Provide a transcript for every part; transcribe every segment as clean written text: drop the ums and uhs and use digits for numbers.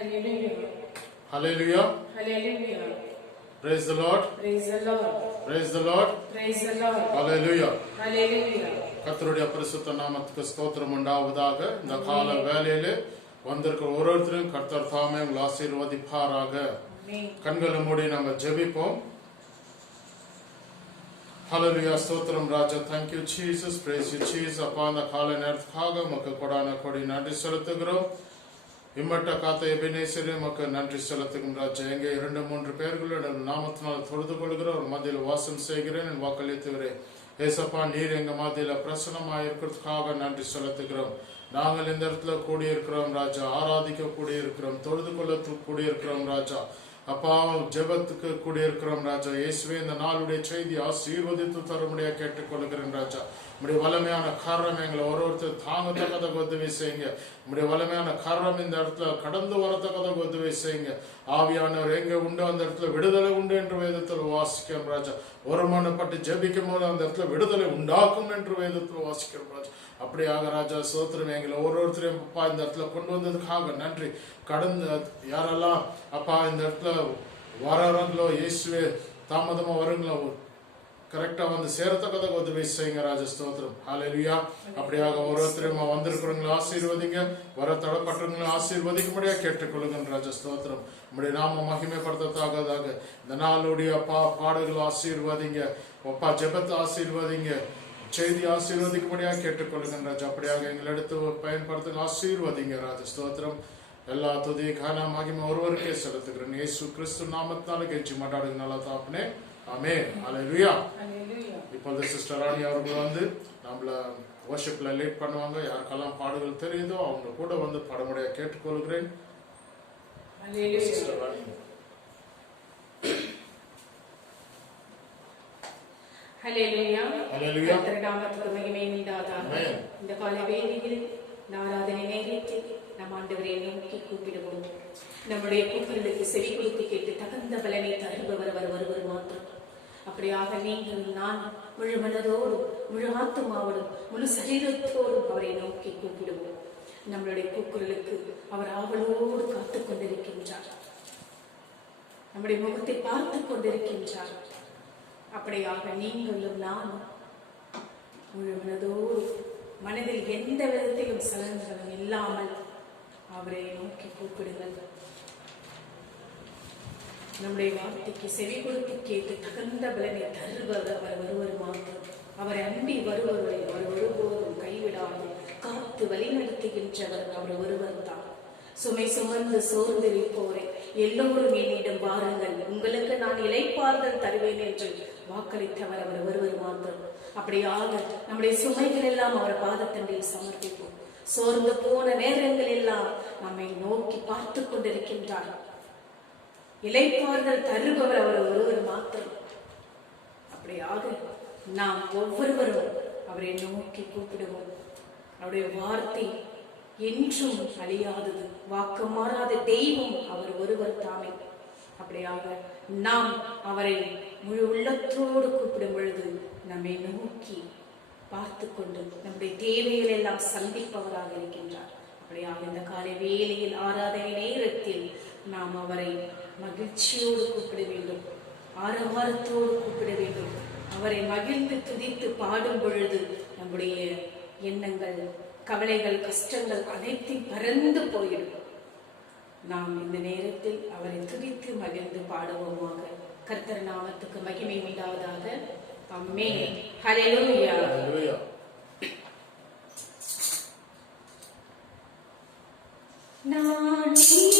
Hallelujah. Hallelujah. Hallelujah. Praise the Lord. Praise the Lord. Praise the Lord. Praise the Lord. Hallelujah. Hallelujah. கர்த்தருடைய பரிசுத்த நாமத்துக்கு ஸ்தோத்திரம் உண்டாவதாக. இந்த கால வேளையிலே வந்திருக்கிற ஒவ்வொருத்தரும் கர்த்தர் தாமே உங்களை ஆசீர்வதிப்பாராக. கண்களை மூடி நம்ம ஜெபிப்போம். Hallelujah. ஸ்தோத்திரம் ராஜா. Thank you Jesus. Praise you Jesus. அப்பா இந்த கால நேரத்துக்காக உமக்கு கொடான கொடி நன்றி செலுத்துகிறோம். இம்மட்ட காத்த எபினேசரே உமக்கு நன்றி செலுத்துகிறோம் ராஜா. எங்கே 2-3 பேர்களோட நாமத்தினால் தொழுது கொள்கிறோம். ஒரு மத்தியில் வாசம் செய்கிறேன் என் வாக்களித்துகிறேன். ஏசப்பா நீர் எங்க மத்தியில பிரசனமாக இருக்கிறதுக்காக நன்றி செலுத்துகிறோம். நாங்கள் இந்த இடத்துல கூடியிருக்கிறோம் ராஜா. ஆராதிக்க கூடியிருக்கிறோம். தொழுது கொள்ள கூடியிருக்கிறோம் ராஜா. அப்பா ஜெபத்துக்கு கூடியிருக்கிறோம் ராஜா. இயேசுவே இந்த நாளுடைய செய்தி ஆசீர்வதித்து தரும்படியா கேட்டுக்கொள்கிறேன் ராஜா. உடைய வலிமையான காரணம் எங்களை ஒருத்தர் தாங்கத்தக்கதாக உதவி செய்யுங்க. உடைய வலிமையான காரணம் இந்த இடத்துல கடந்து வரத்தக்கதாக உதவி செய்யுங்க. ஆவியானவர் எங்க உண்டு அந்த இடத்துல விடுதலை உண்டு என்று வேதத்தில் வாசிக்கிறோம் ராஜா. ஒருமனப்பட்டு ஜெபிக்கும் போது அந்த இடத்துல விடுதலை உண்டாக்கும் என்று வேதத்தில் வாசிக்கிறோம் ராஜா. அப்படியாக ராஜா சோத்திரம் எங்களை ஒருத்தரையும் அப்பா இந்த இடத்துல கொண்டு வந்ததுக்காக நன்றி. கடந்த யாரெல்லாம் அப்பா இந்த இடத்துல வராங்களோ இயேசுவே தாமதமா வருங்களோ கரெக்டா வந்து சேரத்தக்கதாக உதவி செய்யுங்க ராஜா. ஸ்தோத்திரம். ஹல்லேலூயா. அப்படியாக ஒருத்தரையும் வந்திருக்கிறவங்களும் ஆசீர்வதிங்க, வர தடப்பட்டவங்களும் ஆசீர்வதிக்கும்படியா கேட்டுக்கொள்ளுங்க ராஜா. ஸ்தோத்திரம். நம்முடைய நாம மகிமைப்படுத்தத்தக்கதாக இந்த நாளுடைய அப்பா பாடுகள் ஆசீர்வதிங்க, அப்பா ஜெபத்தை ஆசீர்வதிங்க, செய்தி ஆசீர்வதிக்கும்படியா கேட்டுக்கொள்ளுங்க ராஜா. அப்படியாக எங்களை எடுத்து பயன்படுத்துங்க, ஆசீர்வதிங்க ராஜா. ஸ்தோத்திரம். எல்லா துதி கான மகிமை ஒருவருக்கே செலுத்துகிறேன். இயேசு கிறிஸ்து நாமத்தினால கெஞ்சி மாட்டாடுங்க நல்லா தாப்பனே. ஆமென். ஹல்லேலூயா. இப்பொழுது சிஸ்டர் ராணி அவர்கள் வந்து நம்மள வர்ஷிப்ல லீட் பண்ணுவாங்க. யாருக்கெல்லாம் பாடுகள் தெரியுதோ அவங்க கூட வந்து பாடமுடியா கேட்டுக்கொள்கிறேன். சிஸ்டர் ராணி. ஹல்லேலூயா. ஹல்லேலூயா. கர்த்தருடைய நாமத்துக்கு மகிமை உண்டாவதாக. இந்த கால வேளையில் ஆராதனை நேரத்தில் நம் ஆண்டவரை நோக்கி கூப்பிடுவோம். நம்முடைய கூப்பிடுதலுக்கு செவி கொடுத்து கேட்டு தகுந்த பலனை தருபவர் ஒருவர் மாத்திரம். அப்படியாக நீங்கள் நான் முழு மனதோடும் முழு ஆத்துமாவோடும் முழு சரீரத்தோடும் அவரை நோக்கி கூப்பிடுவோம். நம்மளுடைய கூக்குரலுக்கு அவர் ஆவலோடு காத்துக் கொண்டிருக்கின்றார். நம்முடைய முகத்தை பார்த்து கொண்டிருக்கின்றார். அப்படியாக நீங்களும் நானும் முழு மனதோடு மனதில் எந்த விதத்திலும் சலனங்களும் இல்லாமல் அவரை நோக்கி கூப்பிடுங்கள். நம்முடைய வார்த்தைக்கு செவி கொடுத்து கேட்டு தகுந்த பலனை தருபவர் அவர் ஒருவர் மாத்திரம். அவரை அண்டி வருபவரை அவர் ஒருபோதும் கைவிடாமல் காத்து வழிநடத்துகின்றவர் அவர் ஒருவர் தான். சுமை சுமந்து சோர்ந்திருப்போரை எல்லோரும் என்னிடம் வாருங்கள், உங்களுக்கு நான் இளைப்பாறுதல் தருவேன் என்று வாக்களித்தவர் அவர் ஒருவர் மாத்திரம். அப்படியாக நம்முடைய சுமைகள் எல்லாம் அவர் பாதத்தண்டில் சமர்ப்பிப்போம். சோர்ந்து போன நேரங்கள் எல்லாம் நம்மை நோக்கி பார்த்து கொண்டிருக்கின்றார். இளைப்பாறுதல் தருபவர் அவர் ஒருவர் மாத்திரம். அப்படியாக நாம் ஒவ்வொருவரும் அவரை நோக்கி கூப்பிடுவோம். அவருடைய வார்த்தை என்றும் அழியாதது, வாக்கு மாறாத தெய்வம் அவர் ஒருவர் தாமே. அப்படியாக நாம் அவரை முழு உள்ளத்தோடு கூப்பிடும் பொழுது நம்மை நோக்கி பார்த்து கொண்டு நம்முடைய தேவைகள் எல்லாம் சந்திப்பவராக இருக்கின்றார். அப்படியாக இந்த காலை வேளையில் ஆராதனை நேரத்தில் நாம் அவரை மகிழ்ச்சியோடு கூப்பிட வேண்டும், ஆரவாரத்தோடு கூப்பிட வேண்டும். அவரை மகிழ்ந்து துதித்து பாடும் பொழுது நம்முடைய எண்ணங்கள், கவலைகள், கஷ்டங்கள் அனைத்தும் பறந்து போயிடும். நாம் இந்த நேரத்தில் அவரை துதித்து மகிழ்ந்து பாடுவோமாக. கர்த்தர் நாமத்துக்கு மகிமை உண்டாவதாக. ஆமென். ஹல்லேலூயா. ஹல்லேலூயா. நான் நீ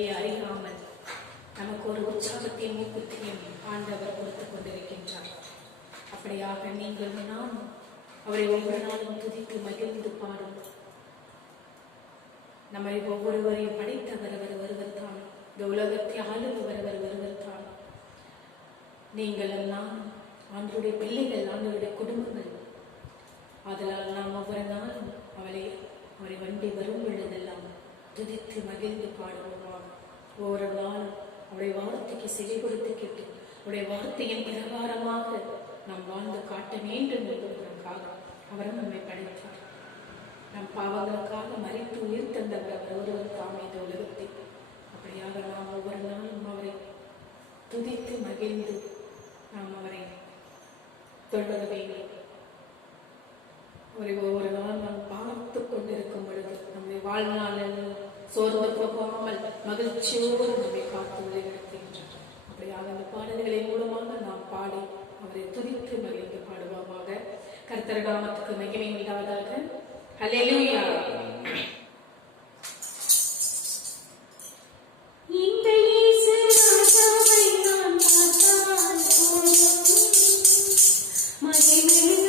வழியை அறியாமல் நமக்கு ஒரு உற்சாகத்தையும் ஊக்கத்தையும் ஆண்டவர் கொடுத்துக் கொண்டிருக்கின்றார். அப்படியாக நீங்கள் நான் அவரை ஒவ்வொரு நாளும் துதித்து மகிழ்ந்து பாடும். நம்மை ஒவ்வொருவரையும் படைத்தவர் ஒருவர் தான். இந்த உலகத்தை ஆளுபவர் ஒருவர் தான். நீங்கள் எல்லாம் ஆண்டவருடைய பிள்ளைகள், ஆண்டவருடைய குடும்பங்கள். அதனால் நாம் ஒவ்வொரு நாளும் அவரை வண்டி வரும் பொழுதெல்லாம் துதித்து மகிழ்ந்து பாடுவோம். ஒவ்வொரு நாளும் அவருடைய வார்த்தைக்கு செவி கொடுத்து கேட்டு அவருடைய வார்த்தையின் பிரகாரமாக நாம் வாழ்ந்து காட்ட வேண்டும் என்பதற்காக அவரும் நம்மை படைத்தார். நம் பாவங்களுக்காக மறித்து உயிர் தந்தவர் அவர் ஒருவர் தாமே இந்த உலகத்தில். அப்படியாக நாம் ஒவ்வொரு நாளும் அவரை துதித்து மகிழ்ந்து நாம் அவரை தொடர வேண்டும். அவரை ஒவ்வொரு நாள் நாம் பார்த்து கொண்டிருக்கும் பொழுது நம்முடைய வாழ்நாளில் சோர்ந்து போகாமல் மகிழ்ச்சியோடு நம்மை காத்து வழிநடத்துகின்றார். அப்படியாக அந்த பாடல்களின் மூலமாக நாம் பாடி அவரை துதித்து மகிழ்ந்து பாடுவோமாக. கர்த்தர் நாமத்துக்கு மகிமை உண்டாவதாக. ஹல்லேலூயா. Thank you.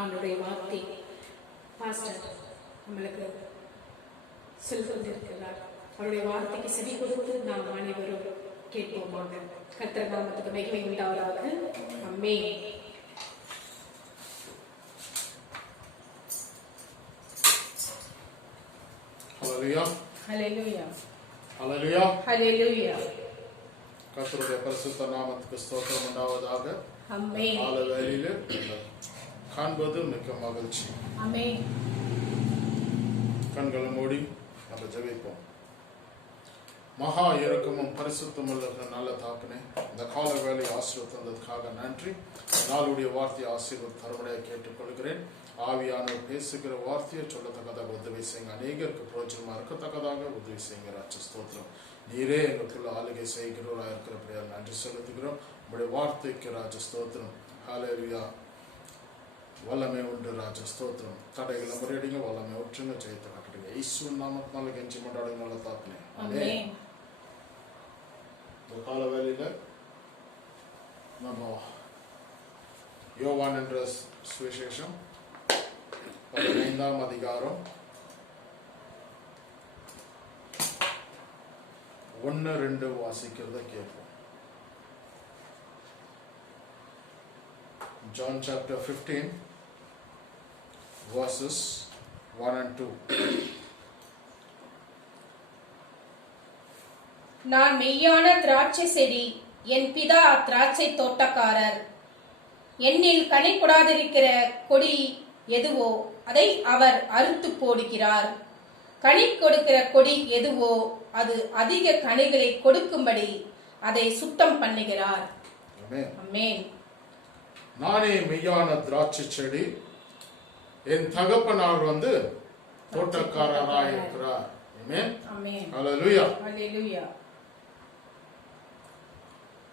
அவனுடைய வார்த்தை பாஸ்டர் நம்மளுக்கு சொல்லிருக்கிறார். அவருடைய வார்த்தைக்கு செவி கொடுத்து நாம் அனைவரும் கேட்போமாக. கர்த்தர் நாமத்துக்கு மகிமை உண்டாவதாக. ஆமென். ஹல்லேலூயா. ஹல்லேலூயா. ஹல்லேலூயா. ஹல்லேலூயா. கர்த்தருடைய பரிசுத்த நாமத்துக்கு ஸ்தோத்திரம் உண்டாவதாக. ஆமென். கால வேளையிலே காண்பது மிக்க மகிழ்ச்சி. ஆமென். கண்களை மூடி நம்ம ஜெபிப்போம். மகா இரக்கமும் பரிசுத்தமுள்ள நல்ல தாக்கனே, இந்த கால வேலை ஆசீர்வாதம் தந்ததுக்காக நன்றி. நாளுடைய வார்த்தையை ஆசீர்வாத தருவடையை கேட்டுக்கொள்கிறேன். ஆவியானவர் பேசுகிற வார்த்தையை சொல்லத்தக்கதாக உதவி செய்யுங்க. அநேகருக்கு பிரோஜனமா இருக்கத்தக்கதாக உதவி செய்யுங்க. ராஜ ஸ்தோத்திரம். நீரே எங்களுக்குள்ள ஆளுகை செய்கிறவராக இருக்கிறபடியா நன்றி செலுத்துகிறோம். உங்களுடைய வார்த்தைக்கு ராஜ ஸ்தோத்திரம். ஹல்லேலூயா. வல்லமை உண்டு ராஜ ஸ்தோத்திரம். தடைகளை முறையடிங்க, வல்லமை ஒற்றுங்க, ஜெயத்தை கட்டுங்க. இயேசு நாமத்தினால கெஞ்சி கொண்டாடுங்க நல்ல தாக்கனே. ஆமென். இந்த கால வேளையில நம்ம யோவான் என்ற சுவிசேஷம் 15ஆம் அதிகாரம் 1-2 வாசிக்கிறத கேட்போம். John chapter 15 verses 1 and 2. நான் மெய்யான திராட்சை செடி, என் பிதா திராட்சை தோட்டக்காரர். என்னில் கனி கொடாதிருக்கிற கொடி எதுவோ அதை அவர் அறுத்து போடுகிறார். கனி கொடுக்கிற கொடி எதுவோ அது அதிக கனிகளை கொடுக்கும்படி அதை சுத்தம் பண்ணுகிறார். ஆமென். நானே மெய்யான திராட்சை செடி, என் தகப்பனார் தோட்டக்காரராய் இருக்கிறார். ஆமென். ஆமென். ஹல்லேலூயா. ஹல்லேலூயா.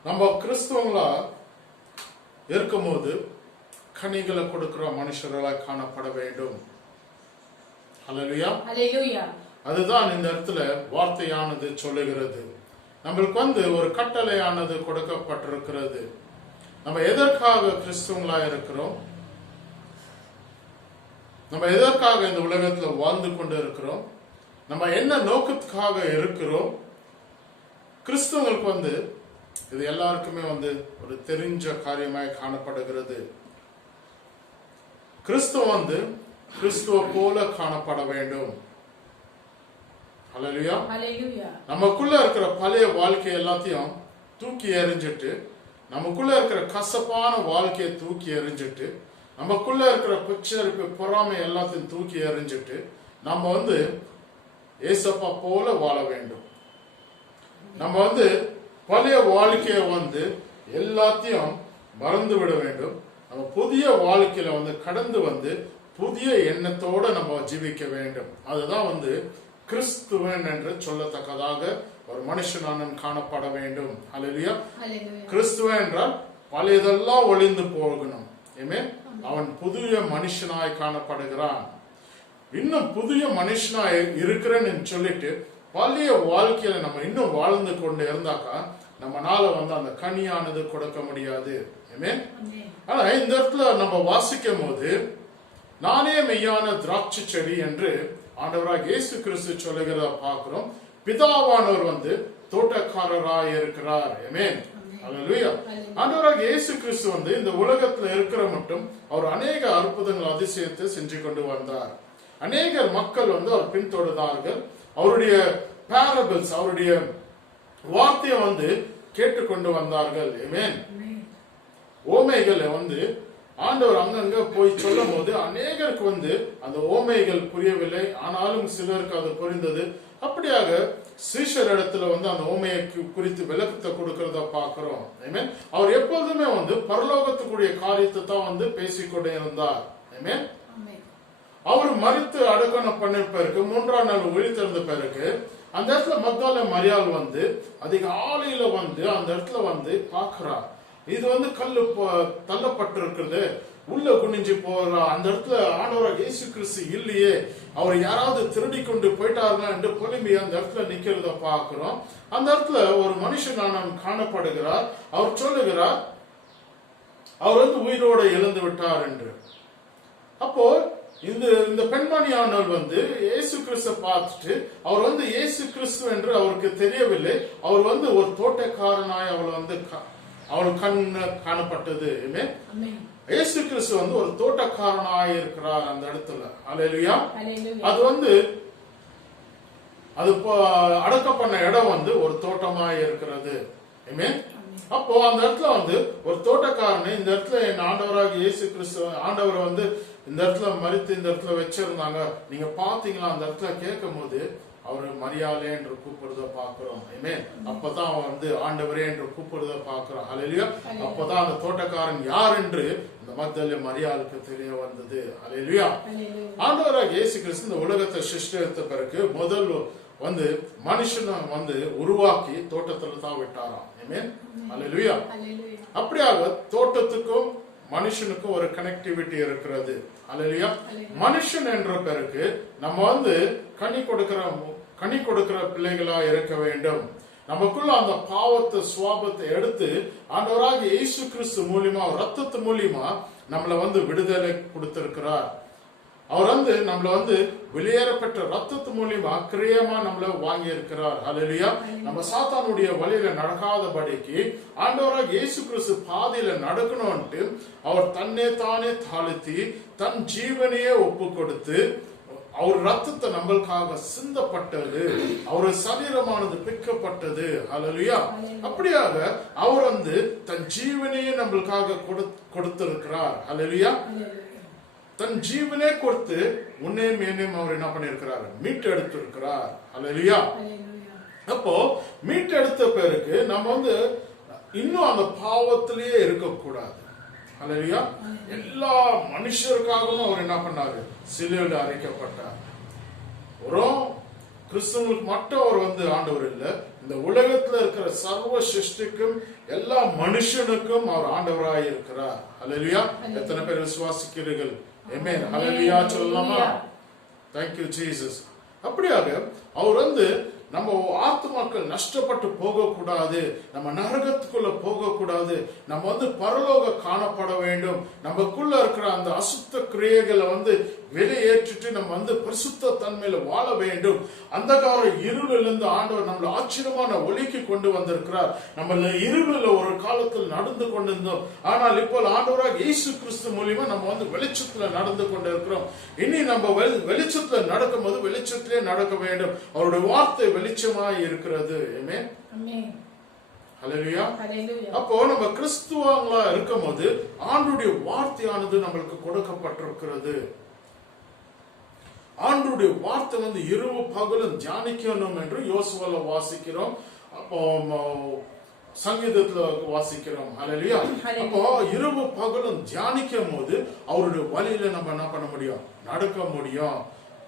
நம்ம கிறிஸ்துவங்களா இருக்கும்போது கனிகளை கொடுக்கிற மனுஷர்களாய் காணப்பட வேண்டும். ஹல்லேலூயா. ஹல்லேலூயா. அதுதான் இந்த இடத்துல வார்த்தையானது சொல்லுகிறது. நம்மளுக்கு ஒரு கட்டளையானது கொடுக்கப்பட்டிருக்கிறது. நம்ம எதற்காக கிறிஸ்துவங்களா இருக்கிறோம்? நம்ம எதற்காக இந்த உலகத்துல வாழ்ந்து கொண்டு இருக்கிறோம்? நம்ம என்ன நோக்கத்துக்காக இருக்கிறோம்? கிறிஸ்துவங்களுக்கு இது எல்லாருக்குமே ஒரு தெரிஞ்ச காரியமாய் காணப்படுகிறது. கிறிஸ்துவ போல காணப்பட வேண்டும். ஹல்லேலூயா. ஹல்லேலூயா. நமக்குள்ள இருக்கிற பழைய வாழ்க்கை எல்லாத்தையும் தூக்கி எறிஞ்சிட்டு, நமக்குள்ள இருக்கிற கசப்பான வாழ்க்கையை தூக்கி எறிஞ்சிட்டு, நமக்குள்ள இருக்கிற பிச்சரிப்பு பொறாமை எல்லாத்தையும் தூக்கி எறிஞ்சிட்டு நம்ம ஏசப்பா போல வாழ வேண்டும். நம்ம பழைய வாழ்க்கைய எல்லாத்தையும் மறந்து விட வேண்டும். நம்ம புதிய வாழ்க்கையில கடந்து புதிய எண்ணத்தோட நம்ம ஜீவிக்க வேண்டும். அதுதான் கிறிஸ்துவன் என்று சொல்லத்தக்கதாக ஒரு மனுஷனானன் காணப்பட வேண்டும். ஹல்லேலூயா. கிறிஸ்துவன் என்றால் பழையதெல்லாம் ஒளிந்து போகணும். ஆமென். அவன் புதிய மனுஷனாய் காணப்படுகிறான். இன்னும் புதிய மனுஷனாய் இருக்கிறேன்னு சொல்லிட்டு பழைய வாழ்க்கையில நம்ம இன்னும் வாழ்ந்து கொண்டு இருந்தாக்கா நம்மனால அந்த கனியானது கொடுக்க முடியாது. ஆமென். ஆனா இந்த இடத்துல நம்ம வாசிக்கும் போது நானே மெய்யான திராட்சை செடி என்று ஆண்டவராக இயேசு கிறிஸ்து சொல்லுகிறத பார்க்கிறோம். பிதாவானவர் தோட்டக்காரராய் இருக்கிறார். ஆமென். ஹல்லேலூயா. ஆண்டவராக இயேசு கிறிஸ்து இந்த உலகத்துல இருக்கிற மட்டும் அவர் அநேக அற்புதங்கள் அதிசயத்தை செஞ்சு கொண்டு வந்தார். அநேகர் மக்கள் அவர் பின்தொடர்ந்தார்கள். அவருடைய பாரபிள்ஸ், அவருடைய வார்த்தையை கேட்டுக்கொண்டு வந்தார்கள். ஆமென். ஓமைகளை ஆண்டவர் அங்கங்க போய் சொல்லும் போது அநேகருக்கு அந்த ஓமைகள் புரியவில்லை. ஆனாலும் சிலருக்கு அது புரிந்தது. அப்படியாக சீஷர் இடத்துல அந்த ஓமையை குறித்து விளக்கத்தை கொடுக்கறத பார்க்கிறோம். ஆமென். அவர் எப்போதுமே பரலோகத்துக்குரிய காரியத்தை தான் பேசிக்கொண்டே இருந்தார். ஆமென். அவர் மரித்து அடக்கணம் பண்ண பிறகு 3ஆம் நாள் உயிர்த்தெழுந்த பிறகு அந்த இடத்துல மக்தாலே மரியாள் அதிக ஆலையில அந்த இடத்துல பாக்குறார். இது கல்லு தள்ளப்பட்டிருக்கிறது, உள்ள குனிஞ்சு போற அந்த இடத்துல ஆண்டவராக இயேசு கிறிஸ்து இல்லையே, அவர் யாராவது திருடி கொண்டு போயிட்டார்களா என்று புலம்பி அந்த இடத்துல நிக்கிறத பாக்குறோம். அந்த இடத்துல ஒரு மனுஷன் காணப்படுகிறார். அவர் சொல்லுகிறார் அவர் உயிரோடு எழுந்து விட்டார் என்று. அப்போ இந்த பெண்மணியானவர் வந்து இயேசு கிறிஸ்துவை பார்த்துட்டு அவர் வந்து இயேசு கிறிஸ்து என்று அவருக்கு தெரியவில்லை. அவர் வந்து ஒரு தோட்டக்காரனாய் அவள் கண் காணப்பட்டது. இயேசு கிறிஸ்து வந்து ஒரு தோட்டக்காரனாய் இருக்கிறார் அந்த இடத்துல. அல்லேலூயா. அது வந்து அது அடக்க பண்ண இடம் வந்து ஒரு தோட்டமாய் இருக்கிறது. அப்போ அந்த இடத்துல வந்து ஒரு தோட்டக்காரனை இந்த இடத்துல என் ஆண்டவராக இயேசு கிறிஸ்து ஆண்டவர் வந்து இந்த இடத்துல மரித்து இந்த இடத்துல வச்சிருந்தாங்க. நீங்க பாத்தீங்களா அந்த இடத்துல கேட்கும் போது அவரு மரியாதை என்று கூப்பிடுறத பாக்குறோம். அப்பதான் அவன் வந்து ஆண்டவரே என்று கூப்பிடுறத பாக்குறோம். அல்லேலூயா. அப்பதான் அந்த தோட்டக்காரன் யார் என்று இந்த மத்தியில மரியாதைக்கு தெரிய வந்தது. அல்லேலூயா. ஆண்டவராக இயேசு கிறிஸ்து இந்த உலகத்தை சிருஷ்டித்த பிறகு முதல் வந்து மனுஷனை வந்து உருவாக்கி தோட்டத்துல தான் விட்டாராம். அல்லேலூயா. அப்படியாக தோட்டத்துக்கும் மனுஷனுக்கும் ஒரு கனெக்டிவிட்டி இருக்கிறது. அல்லேலூயா. மனுஷன் என்ற பிறகு நம்ம வந்து கனி கொடுக்கிற பிள்ளைகளா இருக்க வேண்டும். நமக்குள்ள அந்த பாவத்தை சுவாபத்தை எடுத்து ஆண்டவராக இயேசு கிறிஸ்து மூலியமா ரத்தத்து மூலியமா நம்மள வந்து விடுதலை கொடுத்திருக்கிறார். அவர் வந்து நம்மள வந்து வெளியேறப்பட்ட ரத்தத்து மூலியமா கிரியமா நம்மள வாங்கி இருக்கிறார். அல்லேலூயா. நம்ம சாத்தானுடைய வழியில நடக்காதபடிக்கு ஆண்டவராக இயேசு கிறிஸ்து பாதையில நடக்கணும்ட்டு அவர் தன்னை தானே தாழ்த்தி தன் ஜீவனையே ஒப்பு கொடுத்து அவர் ரத்தத்தை நம்மளுக்காக சிந்தப்பட்டது, அவர் சரீரமானது பிக்கப்பட்டது. அல்லேலூயா. அப்படியாக அவர் வந்து தன் ஜீவனையே நம்மளுக்காக கொடுத்திருக்கிறார். அல்லேலூயா. தன் ஜீவனே கொடுத்து உன்னையும் என்னையும் அவர் என்ன பண்ணிருக்கிறார்? மீட்டு எடுத்திருக்கிறார். அல்லேலூயா. அப்போ மீட்டு எடுத்த பிறகு நம்ம வந்து இன்னும் அந்த பாவத்திலேயே இருக்கக்கூடாது. அல்லேலூயா. எல்லா மனுஷருக்காகவும் அவர் என்ன பண்ணாரு? சிலுவையில் அறைக்கப்பட்டார். ஒரு கிறிஸ்துவுக்கு மட்டும் அவர் வந்து ஆண்டவர் இல்லை, இந்த உலகத்துல இருக்கிற சர்வ சிருஷ்டிக்கும் எல்லா மனுஷனுக்கும் அவர் ஆண்டவராக இருக்கிறார். அல்லேலூயா. எத்தனை பேர் விசுவாசிக்கிறீர்கள்? ஆமென். அல்லேலூயா சொல்லலாமா? Thank you Jesus. அப்படியாக அவர் வந்து நம்ம ஆத்மாக்கள் நஷ்டப்பட்டு போகக்கூடாது, நம்ம நரகத்துக்குள்ள போகக்கூடாது, நம்ம வந்து பரலோக காணப்பட வேண்டும். நமக்குள்ள இருக்கிற அந்த அசுத்த கிரியைகளை வந்து வெளியேற்றிட்டு நம்ம வந்து பரிசுத்த தன்மையில வாழ வேண்டும். அந்த கால இருளிலிருந்து ஆண்டவர் நம்மளை ஆச்சரியமான ஒளிக்கு கொண்டு வந்திருக்கிறார். நம்ம இருளில் ஒரு காலத்தில் நடந்து கொண்டிருந்தோம், ஆனால் இப்போ ஆண்டவராக இயேசு கிறிஸ்து மூலியமா நம்ம வந்து வெளிச்சத்துல நடந்து கொண்டு இருக்கிறோம். இனி நம்ம வெளிச்சத்துல நடக்கும் போது வெளிச்சத்திலே நடக்க வேண்டும். அவருடைய வார்த்தை வெளிச்சமாய் இருக்கிறது. ஆமென். ஹல்லேலூயா. அப்போ நம்ம கிறிஸ்துவங்களா இருக்கும் போது ஆண்டவருடைய வார்த்தையானது நம்மளுக்கு கொடுக்கப்பட்டிருக்கிறது. ஆண்டவருடைய வார்த்தை வந்து இரவு பகலும் தியானிக்கணும் என்று யோசுவால வாசிக்கிறோம், அப்போ சங்கீதத்துல வாசிக்கிறோம். ஹல்லேலூயா. அப்போ இரவு பகலும் தியானிக்கும் போது அவருடைய வழியில நம்ம என்ன பண்ண முடியும்? நடக்க முடியும்.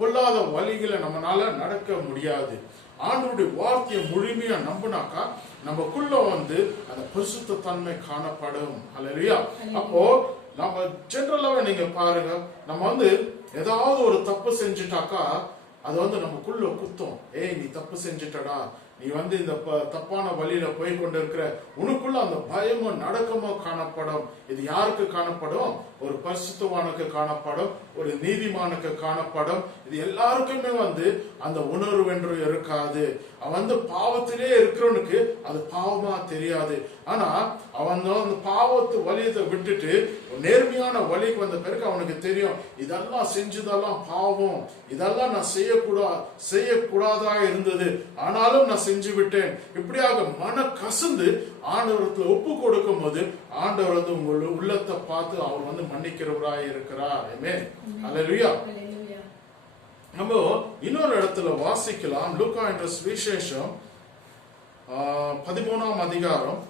பொல்லாத வழிகளை நம்மளால நடக்க முடியாது. ஆண்டவருடைய வார்த்தையை முழுமையா நம்பினாக்கா நமக்குள்ள வந்து அந்த பரிசுத்த தன்மை காணப்படும். ஹல்லேலூயா. அப்போ நம்ம ஜெனரலாவே நீங்க பாருங்க, நம்ம வந்து ஏதாவது ஒரு தப்பு செஞ்சுட்டாக்கா அது வந்து நமக்குள்ள குத்தம். ஏய் நீ தப்பு செஞ்சுட்டடா, நீ வந்து இந்த தப்பான வழியில போய் கொண்டு இருக்கிற, உனக்குள்ள அந்த பயமோ நடக்கமோ காணப்படும். இது யாருக்கு காணப்படும்? ஒரு பரிசுத்தவானுக்கு காணப்படும், ஒரு நீதிமானுக்கு காணப்படும். இது எல்லாருக்குமே வந்து அந்த உணர்வு என்று இருக்காது. அவன் வந்து பாவத்திலே இருக்கிறவனுக்கு அது பாவமா தெரியாது. ஆனா அவன் அந்த பாவத்து வழியத்தை விட்டுட்டு நேர்மையான வழிக்கு வந்த பிறகு அவனுக்கு தெரியும், இதெல்லாம் செஞ்சதெல்லாம் பாவம், இதெல்லாம் நான் செய்யக்கூடாதா இருந்தது, ஆனாலும் நான் செஞ்சு விட்டேன். இப்படியாக மன கசந்து ஆண்டவரத்துல ஒப்பு கொடுக்கும் போது ஆண்டவர் வந்து உங்களுடைய உள்ளத்தை பார்த்து அவர் வந்து மன்னிக்கிறவராய் இருக்கிறார். ஆமென். ஹல்லேலூயா. நம்ம இன்னொரு இடத்துல வாசிக்கலாம். லூக்கா என்ற சுவிசேஷம் 13ஆம் அதிகாரம்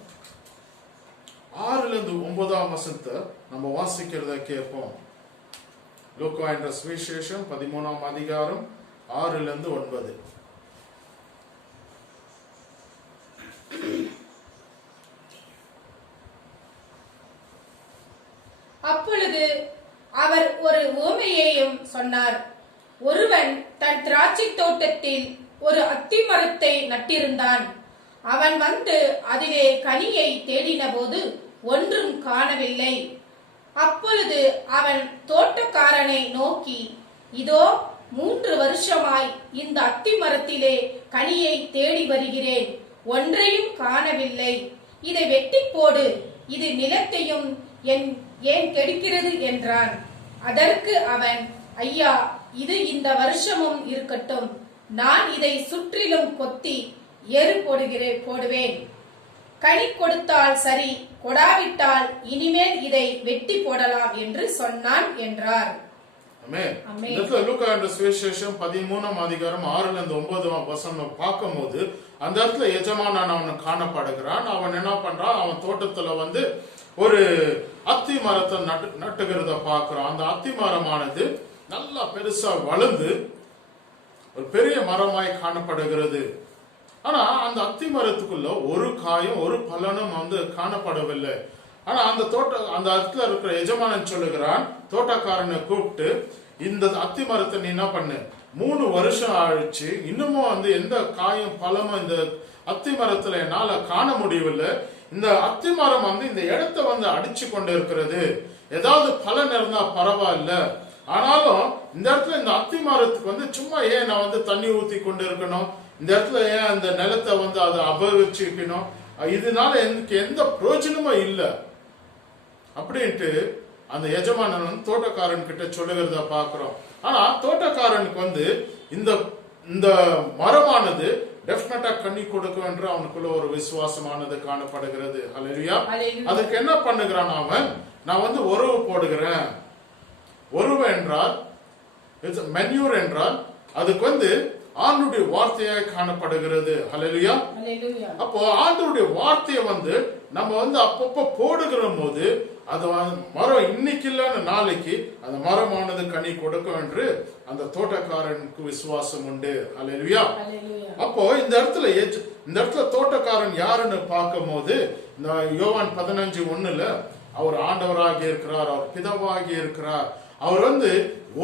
6-9 நம்ம வாசிக்கிறத கேட்போம். லூக்கா என்ற சுவிசேஷம் 13ஆம் அதிகாரம் 6-9. அப்பொழுது அவர் ஒரு உவமையையும் சொன்னார். ஒருவன் தன் திராட்சை தோட்டத்தில் ஒரு அத்தி மரத்தை நட்டிருந்தான். அவன் வந்து அதிலே கனியை தேடின போது ஒன்றும் காணவில்லை. அப்பொழுது அவன் தோட்டக்காரனை நோக்கி, இதோ 3 வருஷமாய் இந்த அத்தி மரத்திலே கனியை தேடி வருகிறேன், ஒன்றையும் காணவில்லை. இதை வெட்டி போடு, இது நிலத்தையும் ஏன் கெடுக்கிறது என்றான். அதற்கு அவன், ஐயா, இது இந்த வருஷமும் இருக்கட்டும், நான் இதை சுற்றிலும் கொத்தி எரு போடுவேன். கனி கொடுத்தால் சரி, கொடாவிட்டால் இனிமேல் இதை வெட்டி போடலாம் என்று சொன்னான் என்றார். லூக்கா என்ற சுவிசேஷம் 13ஆம் அதிகாரம் 6-9 வசனம் பார்க்கும்போது அந்த இடத்துல எஜமானன் அவன் காணப்படுகிறான். அவன் என்ன பண்றான், அவன் தோட்டத்துல ஒரு அத்தி மரத்தை நட்டுகிறத பார்க்கிறான். அந்த அத்தி மரமானது நல்லா பெருசா வளர்ந்து ஒரு பெரிய மரமாய் காணப்படுகிறது. ஆனா அந்த அத்தி மரத்துக்குள்ள ஒரு காயும் ஒரு பலனும் காணப்படவில்லை. ஆனா அந்த இடத்துல இருக்கிற எஜமானன் சொல்லுகிறான், தோட்டக்காரனை கூப்பிட்டு, இந்த அத்தி மரத்தை நீ என்ன பண்ணு, 3 வருஷம் ஆயிடுச்சு, இன்னமும் எந்த காயும் பழமும் இந்த அத்தி மரத்துல என்னால காண முடியவில்லை. இந்த அத்தி மரம் இந்த இடத்தை அடிச்சு கொண்டு இருக்கிறது. ஏதாவது பலன் இருந்தா பரவாயில்ல, ஆனாலும் இந்த இடத்துல இந்த அத்தி மரத்துக்கு சும்மா ஏன் நான் தண்ணி ஊத்தி கொண்டு இருக்கணும், இந்த இடத்துல ஏன் அந்த நிலத்தை அதை அபகரிச்சுக்கணும், இதனால எனக்கு எந்த பிரயோஜனமும் இல்லை அப்படின்ட்டு அந்த எஜமானன் தோட்டக்காரன் கிட்ட சொல்லுகிறத பாக்குறோம். ஆனா தோட்டக்காரனுக்கு இந்த மரமானது டெஃபினட்டா கண்ணி கொடுக்கும் என்று அவனுக்குள்ள ஒரு விசுவாசமானது காணப்படுகிறது. ஹல்லேலூயா. அதுக்கு என்ன பண்ணுகிறான் அவன், நான் உறவு போடுகிறேன். உறவு என்றால் மென்யூர் என்றால் அதுக்கு ஆண்டுடைய வார்த்தையாய் காணப்படுகிறது. ஹல்லேலூயா. அப்போ ஆண்டுடைய வார்த்தையை நம்ம அப்பப்போ போடுகிற போது அது மரம் இன்னைக்கு இல்லன்னு நாளைக்கு அந்த மரமானது கனி கொடுக்கும் என்று அந்த தோட்டக்காரனுக்கு விசுவாசம் உண்டு. ஹல்லேலூயா. அப்போ இந்த இடத்துல தோட்டக்காரன் யாருன்னு பார்க்கும் போது யோவான் 15:1 அவர் ஆண்டவராகி இருக்கிறார், அவர் பிதாவாகி இருக்கிறார். அவர்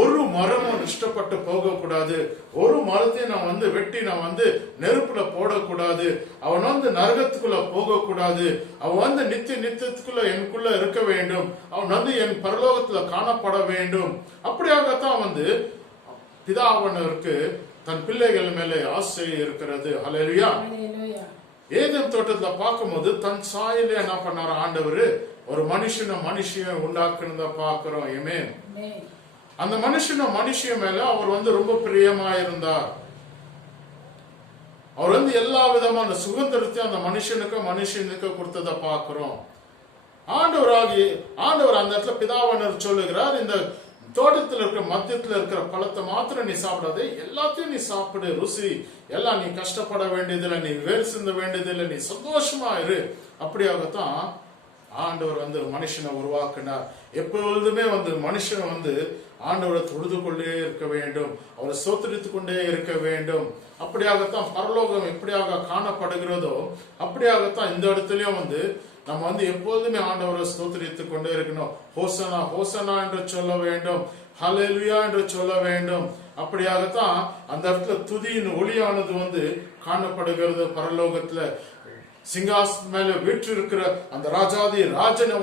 ஒரு மரமும் இஷ்டப்பட்டு போக கூடாது, ஒரு மரத்தையும் நான் வெட்டி நான் நெருப்புல போடக்கூடாது, அவன் நரகத்துக்குள்ள போக கூடாது, அவன் நித்தியத்துக்குள்ள எனக்குள்ள இருக்க வேண்டும், அவன் என் பரலோகத்துல காணப்பட வேண்டும். அப்படியாகத்தான் பிதாவனருக்கு தன் பிள்ளைகள் மேலே ஆசை இருக்கிறது. ஹல்லேலூயா. ஏதேன் தோட்டத்துல பார்க்கும்போது தன் சாயில என்ன பண்ணாரு ஆண்டவர், ஒரு மனுஷிய உண்டாக்குறத பாக்குறோம். ஆமென். அந்த மனுஷிய மேல அவர் ரொம்ப பிரியமா இருந்தார். அவர் எல்லா விதமான சுதந்திரத்தை அந்த மனுஷனுக்கு கொடுத்தத பாக்குறோம். ஆண்டவர் அந்த இடத்துல பிதாவனர் சொல்லுகிறார், இந்த தோட்டத்தில் இருக்கிற மத்தியத்துல இருக்கிற பழத்தை மாத்திரம் நீ சாப்பிடாதே, எல்லாத்தையும் நீ சாப்பிடு, ருசி எல்லாம், நீ கஷ்டப்பட வேண்டியதில்லை, நீ வேறு சிந்த வேண்டியதில்லை, நீ சந்தோஷமா இரு. அப்படியாகத்தான் ஆண்டவர் மனுஷனை உருவாக்கினார். எப்பொழுதுமே மனுஷன் ஆண்டவரை தொழுது கொண்டே இருக்க வேண்டும், அவரை சோத்தரித்து கொண்டே இருக்க வேண்டும். அப்படியாகத்தான் பரலோகம் எப்படியாக காணப்படுகிறதோ அப்படியாகத்தான் இந்த இடத்துலயும் நம்ம எப்போதுமே ஆண்டவரை ஸ்தோத்திரித்து கொண்டே இருக்கணும். ஹோசனா ஹோசனா என்று சொல்ல வேண்டும், ஹல்லேலூயா என்று சொல்ல வேண்டும். அப்படியாகத்தான் அந்த இடத்துல துதியின் ஒளியானது காணப்படுகிறது. பரலோகத்துல சிங்காசன மேல வீட்டு இருக்கிற அந்த ராஜாதி ராஜனை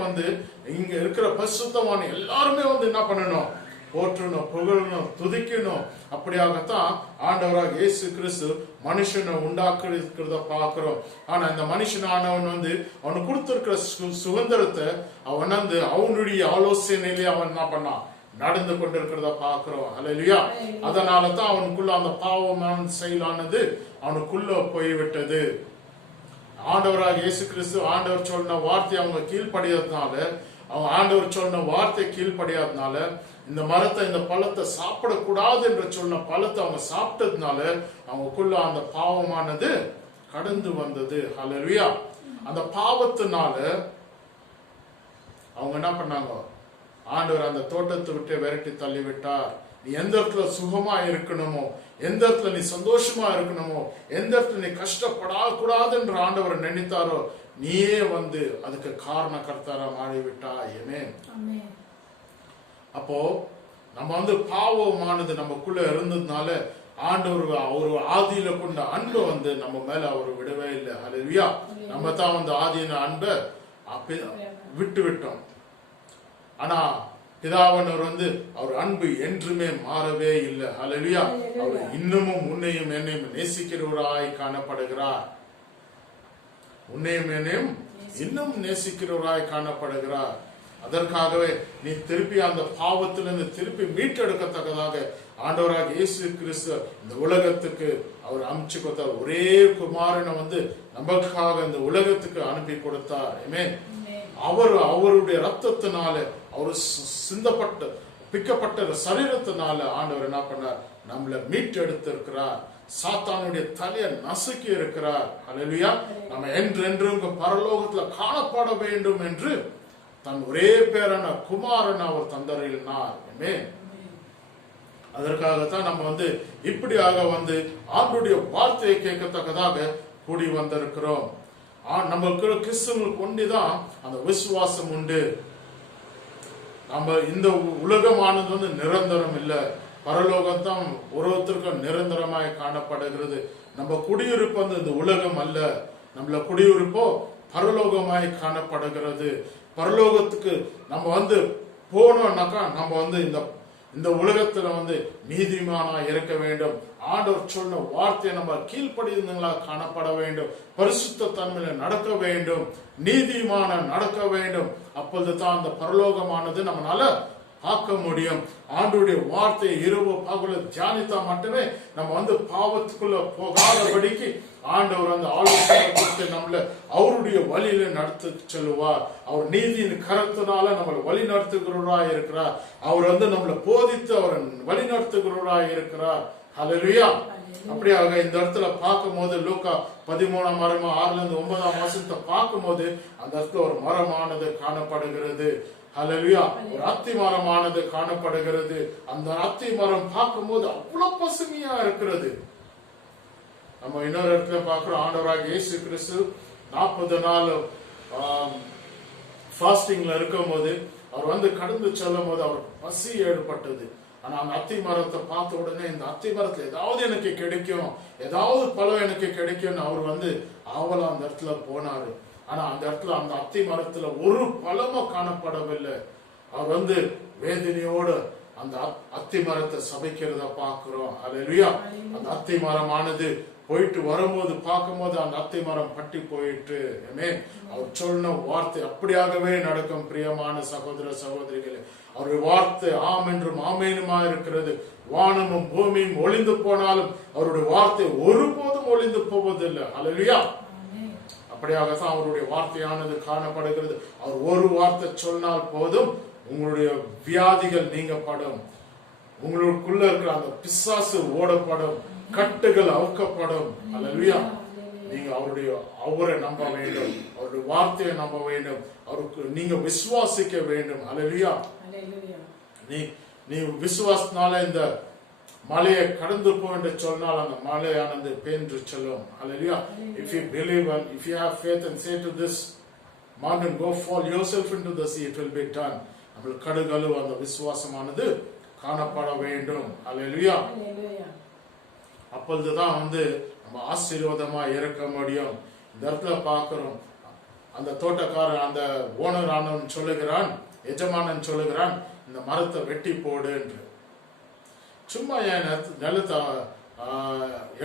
இங்க இருக்கிற பரிசுத்தமான எல்லாருமே என்ன பண்ணணும், போற்றணும், புகழணும், துதிக்கணும். அப்படியாகத்தான் ஆண்டவராக இயேசு கிறிஸ்து மனுஷனை உண்டாக்குறத பாக்குறோம். ஆனா இந்த மனுஷனானவன் அவனுக்கு கொடுத்திருக்கிற சுதந்திரத்தை அவன் அவனுடைய ஆலோசனையிலே அவன் என்ன பண்ணான், நடந்து கொண்டிருக்கிறத பாக்குறோம். ஹல்லேலூயா. அதனாலதான் அவனுக்குள்ள அந்த பாவமான செயலானது அவனுக்குள்ள போய்விட்டது. ஆண்டவராக இயேசு கிறிஸ்து ஆண்டவர் சொன்ன வார்த்தை அவங்க கீழ்படியாதனால, அவங்க ஆண்டவர் சொன்ன வார்த்தை கீழ்படியாதனால, இந்த மரத்தை இந்த பழத்தை சாப்பிடக்கூடாது என்று சொன்ன பழத்தை அவங்க சாப்பிட்டதுனால அவங்களுக்குள்ள அந்த பாவமானது கடந்து வந்தது. ஹல்லேலூயா. அந்த பாவத்தினால அவங்க என்ன பண்ணாங்க, ஆண்டவர் அந்த தோட்டத்தை விட்டு விரட்டி தள்ளிவிட்டார். நீ எந்த இடத்துல சுகமா இருக்கணுமோ, எந்த இடத்துல நீ சந்தோஷமா இருக்கணுமோ, எந்த இடத்துல நீ கஷ்டப்படக்கூடாது என்று ஆண்டவர் நினைத்தாரோ, நீயே அதுக்கு காரணகர்த்தாரா மாறிவிட்டாய். ஆமென். அப்போ நம்ம பாவமானது நமக்குள்ள இருந்ததுனால ஆண்டவர் அவர் ஆதியில கொண்ட அன்பை நம்ம மேல அவர் விடவே இல்லை. ஹல்லேலூயா. நம்ம தான் ஆதியின அன்பை விட்டு விட்டோம். ஆனா பிதாவனர் அவர் அன்பு என்றுமே மாறவே இல்லை. ஹல்லேலூயா. அவர் இன்னமும் உன்னையும் என்னையும் நேசிக்கிறவராய் காணப்படுகிறார். உன்னையும் என்னையும் இன்னும் நேசிக்கிறவராய் காணப்படுகிறார். அதற்காகவே நீ திருப்பி அந்த பாவத்திலிருந்து திருப்பி மீட்டெடுக்கத்தக்கதாக ஆண்டவராக இயேசு கிறிஸ்து இந்த உலகத்துக்கு அவர் அனுப்பிச்சு கொடுத்தார். ஒரே குமாரனை நமக்காக இந்த உலகத்துக்கு அனுப்பி கொடுத்தார். ஆமென். அவருடைய ரத்தத்தினால அவர் சிந்தப்பட்ட பிக்கப்பட்ட சரீரத்தினால ஆண்டவர் என்ன பண்ணார்? நம்மளை மீட்டெடுத்திருக்கிறார். சாத்தானுடைய தலையை நசுக்கி இருக்கிறார். ஹல்லேலூயா. நம்ம என்றென்றும் பரலோகத்துல காணப்பட வேண்டும் என்று தன் ஒரே பேரான குமாரன் அவர் தந்தறினார். ஆமென். அதற்காகத்தான் நம்ம இப்படியாக ஆண்டுடைய வார்த்தையை கேட்கத்தக்கதாக கூடி வந்திருக்கிறோம். நமக்கு கிறிஸ்தவங்களுக்கு ஒண்டிதான் அந்த விசுவாசம் உண்டு. நம்ம இந்த உலகமானது நிரந்தரம் இல்லை. பரலோகம் தான் ஒருத்தருக்கும் நிரந்தரமாய் காணப்படுகிறது. நம்ம குடியிருப்பு இந்த உலகம் அல்ல. நம்மள குடியிருப்போ பரலோகமாய் காணப்படுகிறது. பரலோகத்துக்கு நம்ம போனோம்னாக்கா நம்ம இந்த உலகத்துல நீதிமானா இருக்க வேண்டும். ஆண்டவர் சொன்ன வார்த்தையை நம்ம கீழ்ப்படிந்தங்களா காணப்பட வேண்டும். பரிசுத்த தன்மையில நடக்க வேண்டும். நீதிமான நடக்க வேண்டும். அப்பொழுது தான் அந்த பரலோகமானது நம்மளால பார்க்க முடியும். ஆண்டவருடைய வார்த்தையை இரவு பகல தியானித்தா மட்டுமே நம்ம பாவத்துக்குள்ள போகாதபடிக்கு ஆண்டவர் அந்த ஆலோசனை கொடுத்து நம்மள அவருடைய வழியில நடத்தி செல்லுவார். அவர் நீதியின் கரத்தினால நம்மளை வழி நடத்துகிறவராய் இருக்கிறார். அவர் நம்மளை போதித்து அவர் வழி நடத்துகிறவராய் இருக்கிறார். ஹல்லேலூயா. அப்படியாக இந்த இடத்துல பார்க்கும் போது லூக்கா 13ஆம் அதிகாரம் 6-9 வசனத்தை பார்க்கும் போது அந்த இடத்துல ஒரு மரமானது காணப்படுகிறது. ஹல்லேலூயா. ஒரு அத்தி மரமானது காணப்படுகிறது. அந்த அத்தி மரம் பார்க்கும் போது அவ்வளவு பசுமையா இருக்கிறது. நம்ம இன்னொரு இடத்துல பார்க்கிறோம். ஆண்டவராக இயேசு கிறிஸ்து 40 நாள் ஃபாஸ்டிங்ல இருக்கும் போது அவர் கடந்து செல்லும் போது அவருக்கு பசி ஏற்பட்டது. ஆனா அந்த அத்தி மரத்தை பார்த்த உடனே இந்த அத்தி மரத்துல ஏதாவது எனக்கு கிடைக்கும், ஏதாவது பழம் எனக்கு கிடைக்கும்னு அவர் ஆவலா அந்த இடத்துல போனாரு. ஆனா அந்த இடத்துல அந்த அத்தி மரத்துல ஒரு பழமும் காணப்படவில்லை. அவர் வேதனையோடு அந்த அத்தி மரத்தை சபைக்கிறத பார்க்கிறோம். ஹல்லேலூயா. அந்த அத்தி மரமானது போயிட்டு வரும்போது பார்க்கும்போது அந்த அத்தி மரம் பட்டி போயிட்டு. ஆமென். அவர் சொன்ன வார்த்தை அப்படியாகவே நடக்கும். பிரியமான சகோதர சகோதரிகளே, அவருடைய வார்த்தை ஆம் என்றும் ஆமேனுமா இருக்கிறது. வானமும் பூமியும் ஒளிந்து போனாலும் அவருடைய வார்த்தை ஒருபோதும் ஒளிந்து போவதில்லை. ஹல்லேலூயா. அப்படியாகத்தான் அவருடைய வார்த்தையானது காணப்படுகிறது. அவர் ஒரு வார்த்தை சொன்னால் போதும் உங்களுடைய வியாதிகள் நீங்கப்படும். உங்களுக்குள்ள இருக்கிற அந்த பிசாசு ஓடப்படும். கட்டுகள் அவுக்கப்படும். ஹல்லேலூயா. நீங்க அவரை நம்ப வேண்டும். அவருடைய வார்த்தையை நம்ப வேண்டும். அவருக்கு நீங்க விசுவாசிக்க வேண்டும். ஹல்லேலூயா. நீ விசுவாசனால இந்த மலையை கடந்து போ என்று சொன்னால் அந்த மலையானது பெயர்ந்து செல்லும். Hallelujah. If you believe and if you have faith and say to this mountain, go fall yourself into the sea, it will be done. நம்ம கடுகளு அந்த விசுவாசமானது காணப்பட வேண்டும். Hallelujah. அப்பொழுதுதான் நம்ம ஆசீர்வாதமா இருக்க முடியும். இந்த இடத்துல பார்க்கிறோம். அந்த தோட்டக்காரன் அந்த ஓனர் ஆனவன் சொல்லுகிறான், எஜமானன் சொல்லுகிறான், இந்த மரத்தை வெட்டி போடு என்று. சும்மா என் நிலத்தை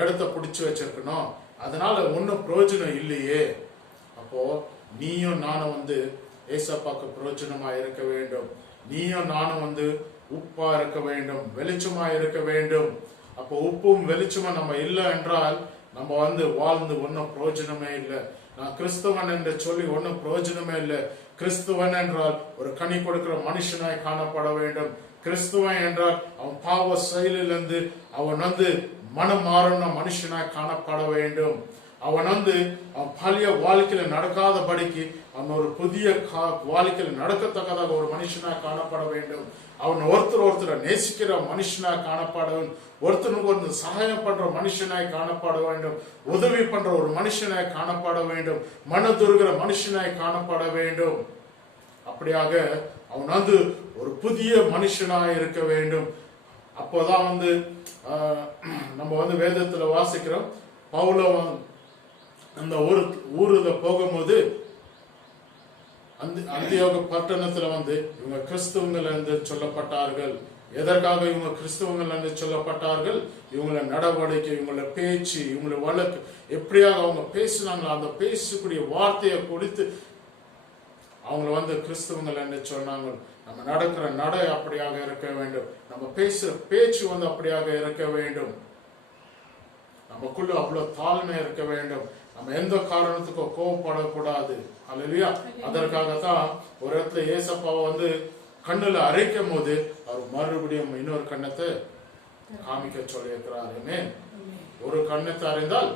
இடத்த பிடிச்சு வச்சிருக்கணும், அதனால ஒன்னும் பிரயோஜனம் இல்லையே. அப்போ நீயும் நானும் ஏசப்பாக்கு பிரயோஜனமா இருக்க வேண்டும். நீயும் நானும் உப்பா இருக்க வேண்டும், வெளிச்சமா இருக்க வேண்டும். அப்போ உப்பும் வெளிச்சமா நம்ம இல்லை என்றால் நம்ம வாழ்ந்து ஒன்னும் பிரயோஜனமே இல்லை. நான் கிறிஸ்தவன் என்று சொல்லி ஒன்னும் பிரயோஜனமே இல்லை. கிறிஸ்துவன் என்றால் ஒரு கனி கொடுக்கிற மனுஷனாய் காணப்பட வேண்டும். கிறிஸ்துவன் என்றால் அவன் பாவ செயலிலிருந்து அவன் மனம் மாறின மனுஷனாய் காணப்பட வேண்டும். அவன் அவன் பழைய வாழ்க்கையில நடக்காதபடிக்கு அவன் ஒரு புதிய வாழ்க்கையில நடக்கத்தக்கதாக ஒரு மனுஷனாய் காணப்பட வேண்டும். அவன் ஒருத்தர் நேசிக்கிற மனுஷனாய் காணப்பட வேண்டும். ஒருத்தனுக்கு ஒரு சகாயம் பண்ற மனுஷனாய் காணப்பட வேண்டும். உதவி பண்ற ஒரு மனுஷனாய் காணப்பட வேண்டும். மனதுருகிற மனுஷனாய் காணப்பட வேண்டும். அப்படியாக அவன் ஒரு புதிய மனுஷனாய் இருக்க வேண்டும். அப்போதான் நம்ம வேதத்துல வாசிக்கிறோம். பவுல அந்த ஊருல போகும்போது அந்தியோக பட்டணத்துல வந்து இவங்க கிறிஸ்துவங்கள் என்று சொல்லப்பட்டார்கள். எதற்காக இவங்க கிறிஸ்துவங்கள் என்று சொல்லப்பட்டார்கள்? இவங்கள நடவடிக்கை, இவங்கள பேச்சு, இவங்கள வழக்கு, எப்படியாக அவங்க பேசினாங்களோ அந்த பேசக்கூடிய வார்த்தையை கொடுத்து அவங்கள வந்து கிறிஸ்துவங்கள் என்று சொன்னாங்க. நம்ம நடக்கிற நடை அப்படியாக இருக்க வேண்டும், நம்ம பேசுற பேச்சு வந்து அப்படியாக இருக்க வேண்டும், நமக்குள்ள அவ்வளவு தாழ்மை இருக்க வேண்டும், நம்ம எந்த காரணத்துக்கும் கோவப்படக்கூடாது. அல்லேலூயா. அதற்காகத்தான் ஒரு இடத்துல ஏசப்பாவை வந்து கண்ணுல அரைக்கும் போது அவர் மறுபடியும் இன்னொரு கண்ணத்தை காமிக்க சொல்லியிருக்கிறார். ஒரு கண்ணத்தை அறிந்தால்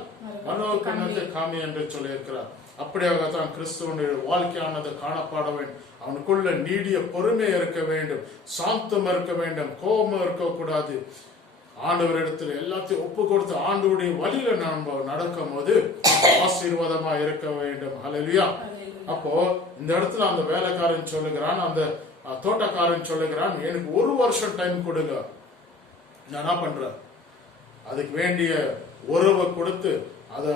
மற்றொரு கண்ணத்தை காமி என்று சொல்லியிருக்கிறார். அப்படியாகத்தான் கிறிஸ்துவனுடைய வாழ்க்கையானது காணப்பட வேண்டும். அவனுக்குள்ள நீடிய பொறுமை இருக்க வேண்டும், சாந்தம் இருக்க வேண்டும், கோபம் இருக்கக்கூடாது. ஆண்டவர் இடத்துல எல்லாத்தையும் ஒப்பு கொடுத்து ஆண்டவருடைய வழியில நம்ம நடக்கும் போது ஆசீர்வாதமா இருக்க வேண்டும். ஹல்லேலூயா. அப்போ இந்த இடத்துல அந்த வேலைக்காரன் சொல்லுகிறான், அந்த தோட்டக்காரன் சொல்லுகிறான், எனக்கு 1 வருஷம் டைம் கொடுங்க, நான் என்ன பண்றேன், அதுக்கு வேண்டிய உறவை கொடுத்து அத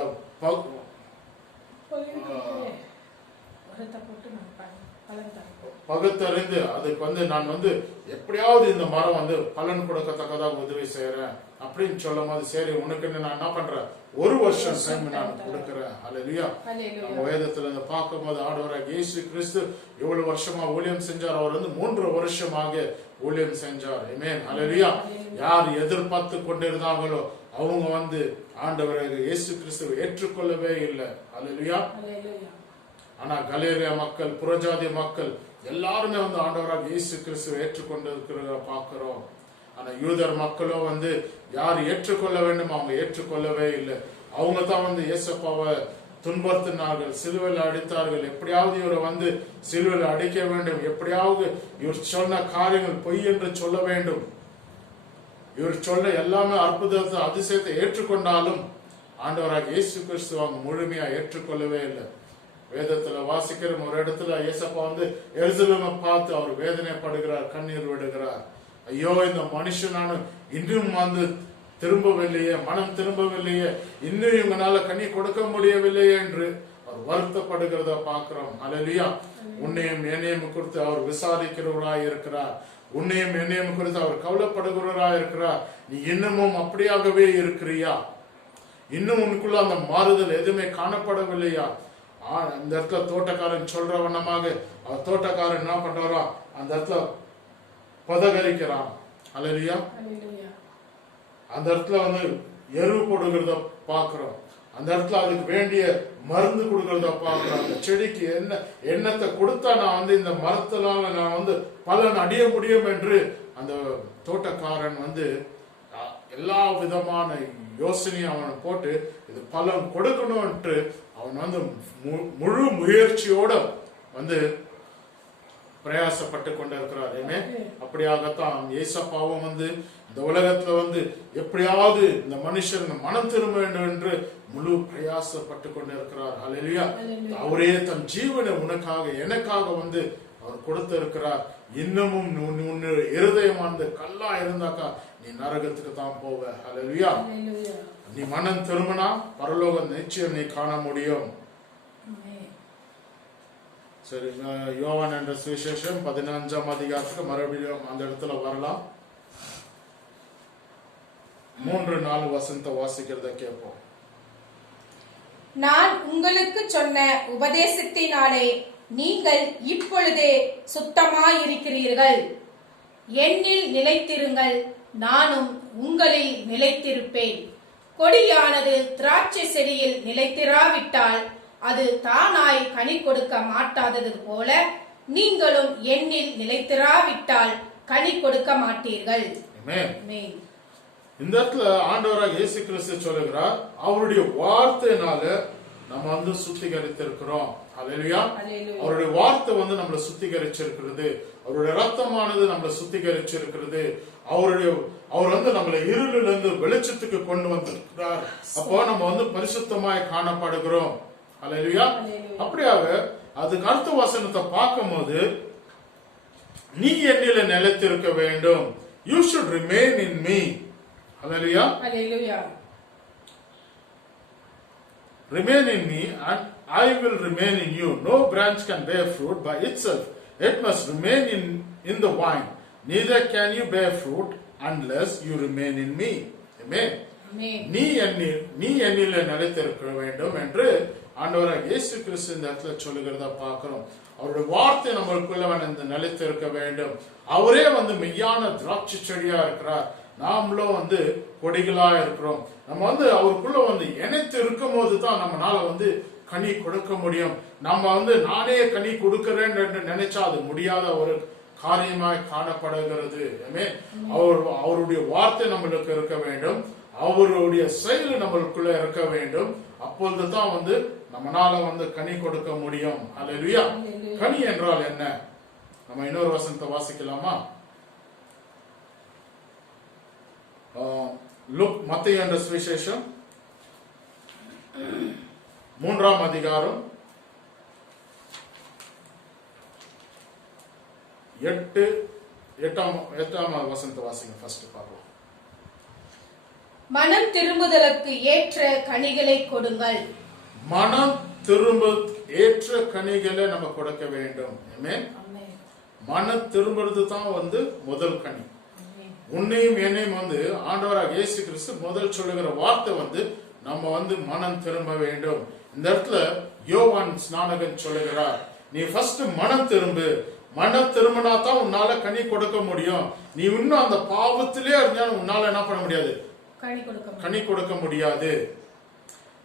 பகுத்தறிந்து அதுக்கு வந்து நான் வந்து எப்படியாவது இந்த மரம் வந்து பலன் கொடுக்கத்தக்கதாக உதவி செய்யறேன் அப்படின்னு சொல்லும் போது, சரி உனக்கு நான் என்ன பண்றேன், 1 வருஷம் டைம் நான் கொடுக்கிறேன். அல்லேலூயா. நம்ம வேதத்துல இருந்து பார்க்கும் போது ஆண்டவராகிய இயேசு கிறிஸ்து எவ்வளவு வருஷமா ஊழியம் செஞ்சார்? அவர் வந்து 3 வருஷமாக ஊழியம் செஞ்சார். ஆமென். அல்லேலூயா. யார் எதிர்பார்த்து கொண்டிருந்தாங்களோ அவங்க வந்து ஆண்டவராகிய இயேசு கிறிஸ்துவை ஏற்றுக்கொள்ளவே இல்லை. அல்லேலூயா. ஆனா கலேலியா மக்கள், புறஜாதி மக்கள் எல்லாருமே வந்து ஆண்டவராகிய இயேசு கிறிஸ்துவை ஏற்றுக்கொண்டு இருக்கிறத பார்க்கிறோம். ஆனா யூதர் மக்களும் வந்து யார் ஏற்றுக்கொள்ள வேண்டும் அவங்க ஏற்றுக்கொள்ளவே இல்லை. அவங்க தான் வந்து இயேசுவை துன்புறுத்தினார்கள், சிலுவையில் அடித்தார்கள். எப்படியாவது இவரை வந்து சிலுவையில் அடிக்க வேண்டும், எப்படியாவது இவர் சொன்ன காரியங்கள் பொய் என்று சொல்ல வேண்டும். இவர் சொல்ல எல்லாமே அற்புதத்தை அதிசயத்தை ஏற்றுக்கொண்டாலும் ஆண்டவராக இயேசு கிறிஸ்து அவங்க முழுமையா ஏற்றுக்கொள்ளவே இல்லை. வேதத்துல வாசிக்கிற ஒரு இடத்துல இயேசப்பா வந்து எருசலேமை பார்த்து அவர் வேதனைப்படுகிறார், கண்ணீர் விடுகிறார். ஐயோ, இந்த மனுஷனான இன்னும் வந்து திரும்பவில்லையே, மனம் திரும்பவில்லையே, இன்னும் இவங்களால கண்ணி கொடுக்க முடியவில்லையே என்று அவர் வருத்தப்படுகிறத பார்க்கிறோம். அல்லேலூயா. உன்னையும் என்னையும் குறித்து அவர் விசாரிக்கிறவராய் இருக்கிறார். உன்னையும் என்னையும் குறித்து அவர் கவலைப்படுகிறவராய் இருக்கிறார். நீ இன்னமும் அப்படியாகவே இருக்கிறியா? இன்னும் உனக்குள்ள அந்த மாறுதல் எதுவுமே காணப்படவில்லையா? இந்த இடத்துல தோட்டக்காரன் சொல்ற வண்ணமாக அவர் தோட்டக்காரன் என்ன பண்றாரா, அந்த இடத்துல பதகரிக்கிறான். அல்லேலூயா. அந்த இடத்துல வந்து எருவு கொடுக்கிறத பாக்குறோம். அந்த இடத்துல அதுக்கு வேண்டிய மருந்து கொடுக்கறத பாக்குறோம். அந்த செடிக்கு எண்ணத்தை கொடுத்தா நான் வந்து இந்த மரத்தினால நான் வந்து பலன் அடைய முடியும் என்று அந்த தோட்டக்காரன் வந்து எல்லா விதமான யோசனையும் அவன் போட்டு இது பலன் கொடுக்கணும் என்று அவன் வந்து முழு முயற்சியோட வந்து பிரயாசப்பட்டு கொண்டிருக்கிறார். அப்படியாகத்தான் ஏசப்பாவும் வந்து இந்த உலகத்துல வந்து எப்படியாவது இந்த மனுஷன் மனம் திரும்ப வேண்டும் என்று முழு பிரயாசப்பட்டு கொண்டிருக்கிறார். அல்லேலூயா. அவரே தன் ஜீவனை உனக்காக எனக்காக வந்து அவர் கொடுத்திருக்கிறார். இன்னமும் உன்னுடைய இருதயமானது கல்லா இருந்தாக்கா நீ நரகத்துக்கு தான் போவ. அல்லேலூயா. நீ மனம் திரும்பினா பரலோகம் நிச்சயம் நீ காண முடியும். சரி, யோவான் என்ற சுவிசேஷம் 15ஆம் அதிகாரத்துக்கு மறுபடியும் அந்த இடத்துல வரலாம். 3-4 வசனத்தை வாசிக்கிறத கேட்போம். நான் உங்களுக்கு சொன்ன உபதேசத்தினாலே நீங்கள் இப்பொழுதே சுத்தமாயிருக்கிறீர்கள். என்னில் நிலைத்திருங்கள், நானும் உங்களில் நிலைத்திருப்பேன். கொடியானது திராட்சை செடியில் நிலைத்திராவிட்டால் அது தானாய் கனி கொடுக்க மாட்டாதது போல நீங்களும் என்னில் நிலைத்திராவிட்டால் கனி கொடுக்க மாட்டீர்கள். இந்த இடத்துல ஆண்டவராக இயேசு கிறிஸ்து சொல்லுகிறார், அவருடைய வார்த்தையினால நம்ம வந்து சுத்திகரித்திருக்கிறோம். அல்லேலூயா. அவருடைய வார்த்தை வந்து நம்மளை சுத்திகரிச்சிருக்கிறது. அவருடைய ரத்தமானது நம்மளை சுத்திகரிச்சிருக்கிறது. அவர் வந்து நம்மளை இருளில் இருந்து வெளிச்சத்துக்கு கொண்டு வந்திருக்கிறார். அப்போ நம்ம வந்து பரிசுத்தமாய் காணப்படுகிறோம். அல்லேலூயா. அப்படியாக அதுக்கு அடுத்த வசனத்தை பார்க்கும் போது, நீ என்னில நிலைத்திருக்க வேண்டும். You should remain in me. Hallelujah. Hallelujah. Remain in me and I will remain in you. No branch can bear fruit by itself. It must remain in the vine. Neither can you bear fruit unless you remain in me. Amen. ஆமென். நீ என்னில் நிலைத்திருக்க வேண்டும் என்று ஆண்டவராக இயேசு கிறிஸ்து இந்த இடத்துல சொல்லுகிறத பார்க்கிறோம். அவருடைய வார்த்தை நம்மளுக்குள்ள நிலைத்திருக்க வேண்டும். அவரே மெய்யான திராட்சை செடியா இருக்கிறார். நாமளும் கொடிகளா இருக்கிறோம். நம்ம அவருக்குள்ள இணைத்து இருக்கும் போது தான் நம்மளால கனி கொடுக்க முடியும். நம்ம நானே கனி கொடுக்கிறேன் என்று நினைச்சா அது முடியாத ஒரு காரியமாய் காணப்படுகிறது. அவருடைய வார்த்தை நம்மளுக்கு இருக்க வேண்டும். அவருடைய செயல் நம்மளுக்குள்ள இருக்க வேண்டும். அப்பொழுதுதான் நம்மளால கனி கொடுக்க முடியும். அல்லேலூயா. கனி என்றால் என்ன? நம்ம இன்னொரு வசனத்தை வாசிக்கலாமா? மத்தேயு என்ற சுவிசேஷம் 3ஆம் அதிகாரம் 8ஆம் வசனத்தை வாசிங்க. ஃபர்ஸ்ட் பார்க்கலாம். மனம் திரும்புதலுக்கு ஏற்ற கனிகளை கொடுங்கள். மனம் திரும்ப ஏற்ற கனிகளை நம்ம கொடுக்க வேண்டும். மன திரும்புறது தான் முதல் கனி. உன்னையும் என்னையும் ஆண்டவராக இயேசு கிறிஸ்து முதல் சொல்லுகிற வார்த்தை நம்ம மனம் திரும்ப வேண்டும். இந்த இடத்துல யோவான் ஸ்நானகன் சொல்லுகிறார், நீ ஃபர்ஸ்ட் மனம் திரும்பு. மனம் திரும்பினா தான் உன்னால கனி கொடுக்க முடியும். நீ இன்னும் அந்த பாவத்திலே இருந்தாலும் உன்னால என்ன பண்ண முடியாது? கனி கொடுக்க முடியாது.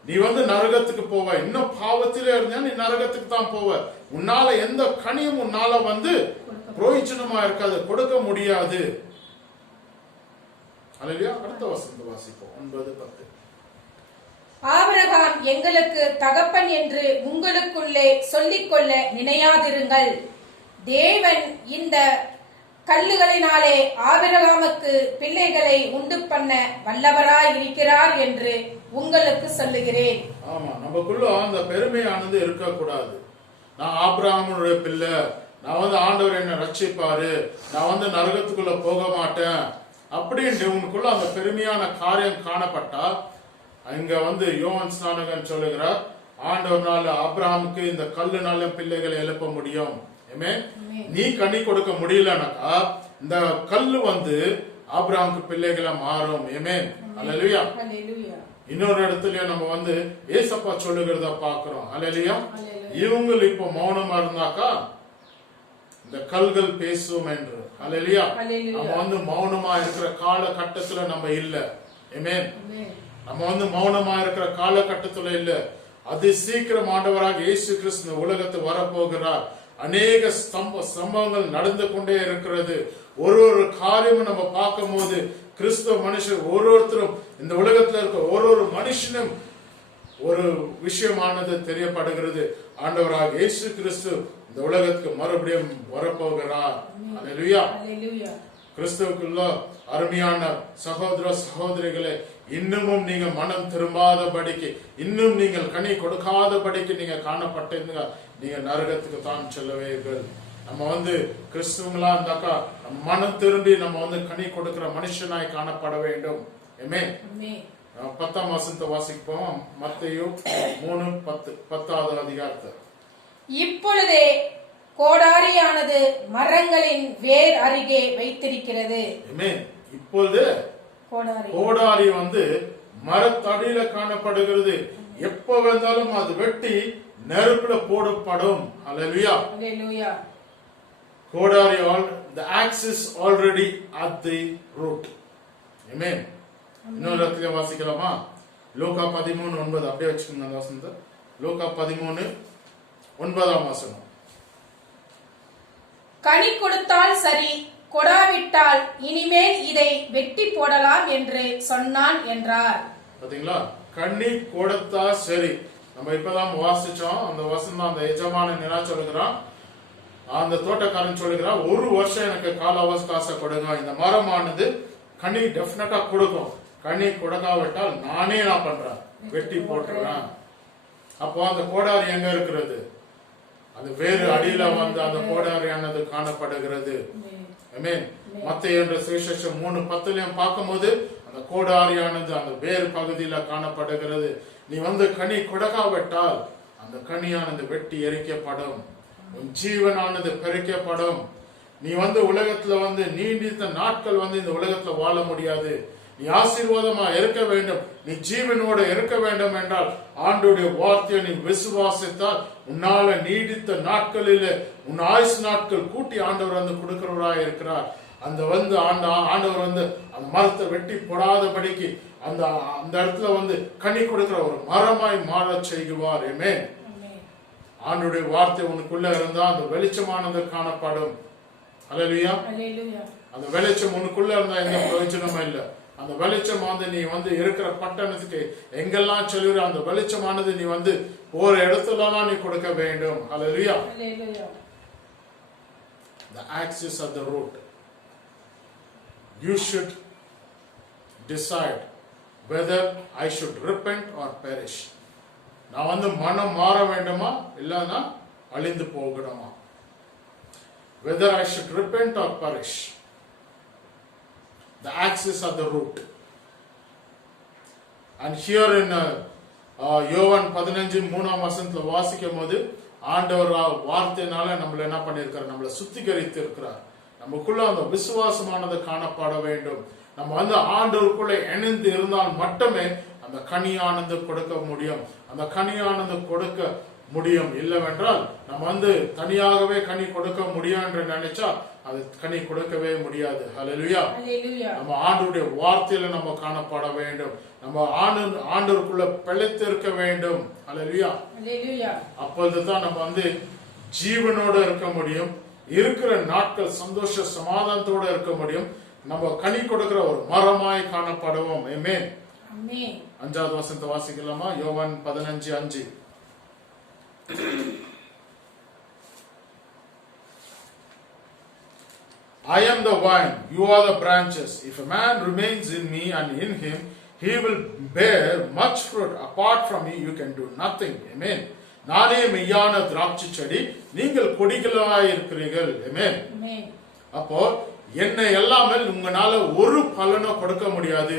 நீ நரகத்துக்கு போவ. இன்னும் பாவத்திலே இருந்தா நீ நரகத்துக்கு தான் போவ. உன்னால எந்த கனியும் உன்னால பிரயோஜனமா இருக்காது, கொடுக்க முடியாது. அல்லேலூயா. அடுத்த வசனத்தை வாசிப்போம். 9-10. ஆபிரகாம் எங்களுக்கு தகப்பன் என்று உங்களுக்குள்ளே சொல்லிக்கொள்ள நினையாதிருங்கள். தேவன் இந்த கல்லுகளினாலே ஆபிரகாமுக்கு பிள்ளைகளை உண்டு பண்ண வல்லவராய் இருக்கிறார் என்று உங்களுக்கு சொல்லுகிறேன். ஆமா, நமக்குள்ள அந்த பெருமையானது இருக்கக்கூடாது. நான் ஆபிரகாமுடைய பிள்ளை, நான் ஆண்டவர் என்ன ரட்சிப்பாரு, நான் நரகத்துக்குள்ள போக மாட்டேன் அப்படின்னு உனக்குள்ள அந்த பெருமையான காரியம் காணப்பட்டா, இங்க யோவான் ஸ்நானகன் சொல்லுகிறார், ஆண்டவர்னால ஆபிரகாமுக்கு இந்த கல்லுனால பிள்ளைகளை எழுப்ப முடியும். நீ கனி கொடுக்க முடியலனாக்கா இந்த கல்லு ஆபிரகாமுக்கு பிள்ளைகளை மாறும். அல்லேலூயா. இன்னொரு இடத்துல நம்ம ஏசப்பா சொல்லுகிறத பாக்குறோம். அல்லேலூயா. இவங்க இப்ப மௌனமா இருந்தாக்கா இந்த கல்கள் பேசும் என்று. அல்லேலூயா. நம்ம மௌனமா இருக்கிற காலகட்டத்துல நம்ம இல்ல. நம்ம மௌனமா இருக்கிற காலகட்டத்துல இல்ல. அது சீக்கிரம் ஆண்டவராக இயேசு கிறிஸ்து உலகத்து வரப்போகிறார். அநேக சம்பவங்கள் நடந்து கொண்டே இருக்கிறது. ஒரு காரியமும் நம்ம பார்க்கும் போது கிறிஸ்துவ மனுஷர் ஒருத்தரும் இந்த உலகத்துல இருக்க ஒரு மனுஷனும் ஒரு விஷயமானது தெரியப்படுகிறது. ஆண்டவராக இயேசு கிறிஸ்து இந்த உலகத்துக்கு மறுபடியும் வரப்போகிறார். அல்லேலூயா. கிறிஸ்துவுக்குள்ள அருமையான சகோதர சகோதரிகளே, இன்னமும் நீங்க மனம் திரும்பாதபடிக்கு, இன்னும் நீங்கள் கனி கொடுக்காதபடிக்கு நீங்க காணப்பட்டீங்க, நீங்க நரகத்துக்கு தான் செல்லவீர்கள். நம்ம கிறிஸ்துவங்களா இருந்தாக்கா நம்ம மனம் திரும்பி நம்ம கனி கொடுக்கிற மனுஷனாய் காணப்பட வேண்டும். 10ஆம் வசனத்தை வாசிப்போம். மத்தேயு 3:10 10வது அதிகாரத்தை. இப்பொழுதே கோடாரியானது மரங்களின் வேர் அருகே வைத்திருக்கிறது. இப்பொழுது கோடாரி மரத்தடியில காணப்படுகிறது. எப்ப வந்தாலும் அது வெட்டி நெருப்புல போடப்படும். அல்லேலூயா. கோடாரி, the axe is already at the root. Amen. இன்னொரு இடத்துல வாசிக்கலாமா? லூக்கா 13:9 அப்படியே வச்சுக்கோங்க அந்த வசனத்தை. லூக்கா 13:9 வசனம். கனி கொடுத்தால் சரி, கொடாவிட்டால் இனிமேல் இதை வெட்டி போடலாம் என்று சொன்னான் என்றார். பாத்தீங்களா? கனி கொடுத்தா சரி. நம்ம இப்பதான் வாசிச்சோம் அந்த வசனம். அந்த எஜமானன் என்ன சொல்லுகிறான்? அந்த தோட்டக்காரன் சொல்லுகிறான், 1 வருஷம் எனக்கு கால அவகாசம் கொடுங்க, இந்த மரமானது கனி டெஃபினட்டா கொடுக்கும். கனி கொடுக்காவிட்டால் நானே நான் பண்றேன், வெட்டி போட்டுறேன். அப்போ அந்த கோடாரி எங்க இருக்கிறது? அது வேறு அடியில அந்த கோடாரியானது காணப்படுகிறது. மத்தேயு என்ற சுவிசேஷம் 3:10 பார்க்கும்போது அந்த கோடாரியானது அந்த வேறு பகுதியில காணப்படுகிறது. நீ கனி கொடுக்காவிட்டால் அந்த கனியானது வெட்டி எரிக்கப்படும். உன் ஜீவனானது பெருக்கப்படும். நீ உலகத்துல நீடித்த நாட்கள் இந்த உலகத்துல வாழ முடியாது. நீ ஆசீர்வாதமா இருக்க வேண்டும், நீ ஜீவனோட இருக்க வேண்டும் என்றால் ஆண்டவருடைய வார்த்தையை நீ விசுவாசித்தால் உன்னால நீடித்த நாட்களில் உன் ஆயுசு நாட்கள் கூட்டி ஆண்டவர் கொடுக்கிறவராய் இருக்கிறார். அந்த ஆண்டவர் அந்த மரத்தை வெட்டி போடாதபடிக்கு அந்த அந்த இடத்துல கனி கொடுக்கிற ஒரு மரமாய் மாற செய்வார். ஆமென். ஆண்டவருடைய வார்த்தை உனக்குள்ள இருந்தா அந்த வெளிச்சமானது காணப்படும். அல்லேலூயா. அந்த வெளிச்சம் உனக்குள்ள இருந்தா எந்த பிரயோஜனமும் இல்லை. அந்த வெளிச்சம் நீ இருக்கிற பட்டணத்துக்கு எங்கெல்லாம் சொல்லுற அந்த வெளிச்சமானது நீ ஒரு இடத்துலலாம் நீ கொடுக்க வேண்டும். அல்லேலூயா. The axis of the root. You should decide whether I should repent or perish. நான் மனம் மாற வேண்டுமா இல்லனா அழிந்து போகணுமா? Whether I should repent or perish. The axis of the root. And here in யோவான் 15:3 வாசிக்கும் போது ஆண்டவர் வார்த்தையினால நம்மள என்ன பண்ணிருக்காரு? நம்மள சுத்திகரித்து இருக்கிறார். நமக்குள்ள அந்த விசுவாசமானது காணப்பட வேண்டும். நம்ம ஆண்டவருக்குள்ள இணைந்து இருந்தால் மட்டுமே அந்த கனியானது கொடுக்க முடியும். அந்த கனியானது கொடுக்க முடியும். இல்லவென்றால் நம்ம தனியாகவே கனி கொடுக்க முடியும் என்று நினைச்சா அது கனி கொடுக்கவே முடியாது. ஹல்லேலூயா. நம்ம ஆண்டவருடைய வார்த்தையில நம்ம காணப்பட வேண்டும். நம்ம ஆண்டவருக்குள்ள பிழைத்து இருக்க வேண்டும். ஹல்லேலூயா. அப்பொழுதுதான் நம்ம ஜீவனோட இருக்க முடியும். இருக்கிற நாட்கள் சந்தோஷ சமாதானத்தோட இருக்க முடியும். நம்ம கனி கொடுக்கிற ஒரு மரமாய் காணப்படுவோம். ஆமென். 5வது வசனத்தை வாசிக்கலாமா? யோவான் 15:5. I am the vine, you are the branches. If a man remains in me and in him, he will bear much fruit. Apart from me, you can do nothing. Amen. நானே மெய்யான திராட்சை செடி, நீங்கள் கொடிகளாய் இருக்கிறீர்கள். ஆமென். அப்போ என்னை எல்லாமே உங்களால ஒரு பலனை கொடுக்க முடியாது.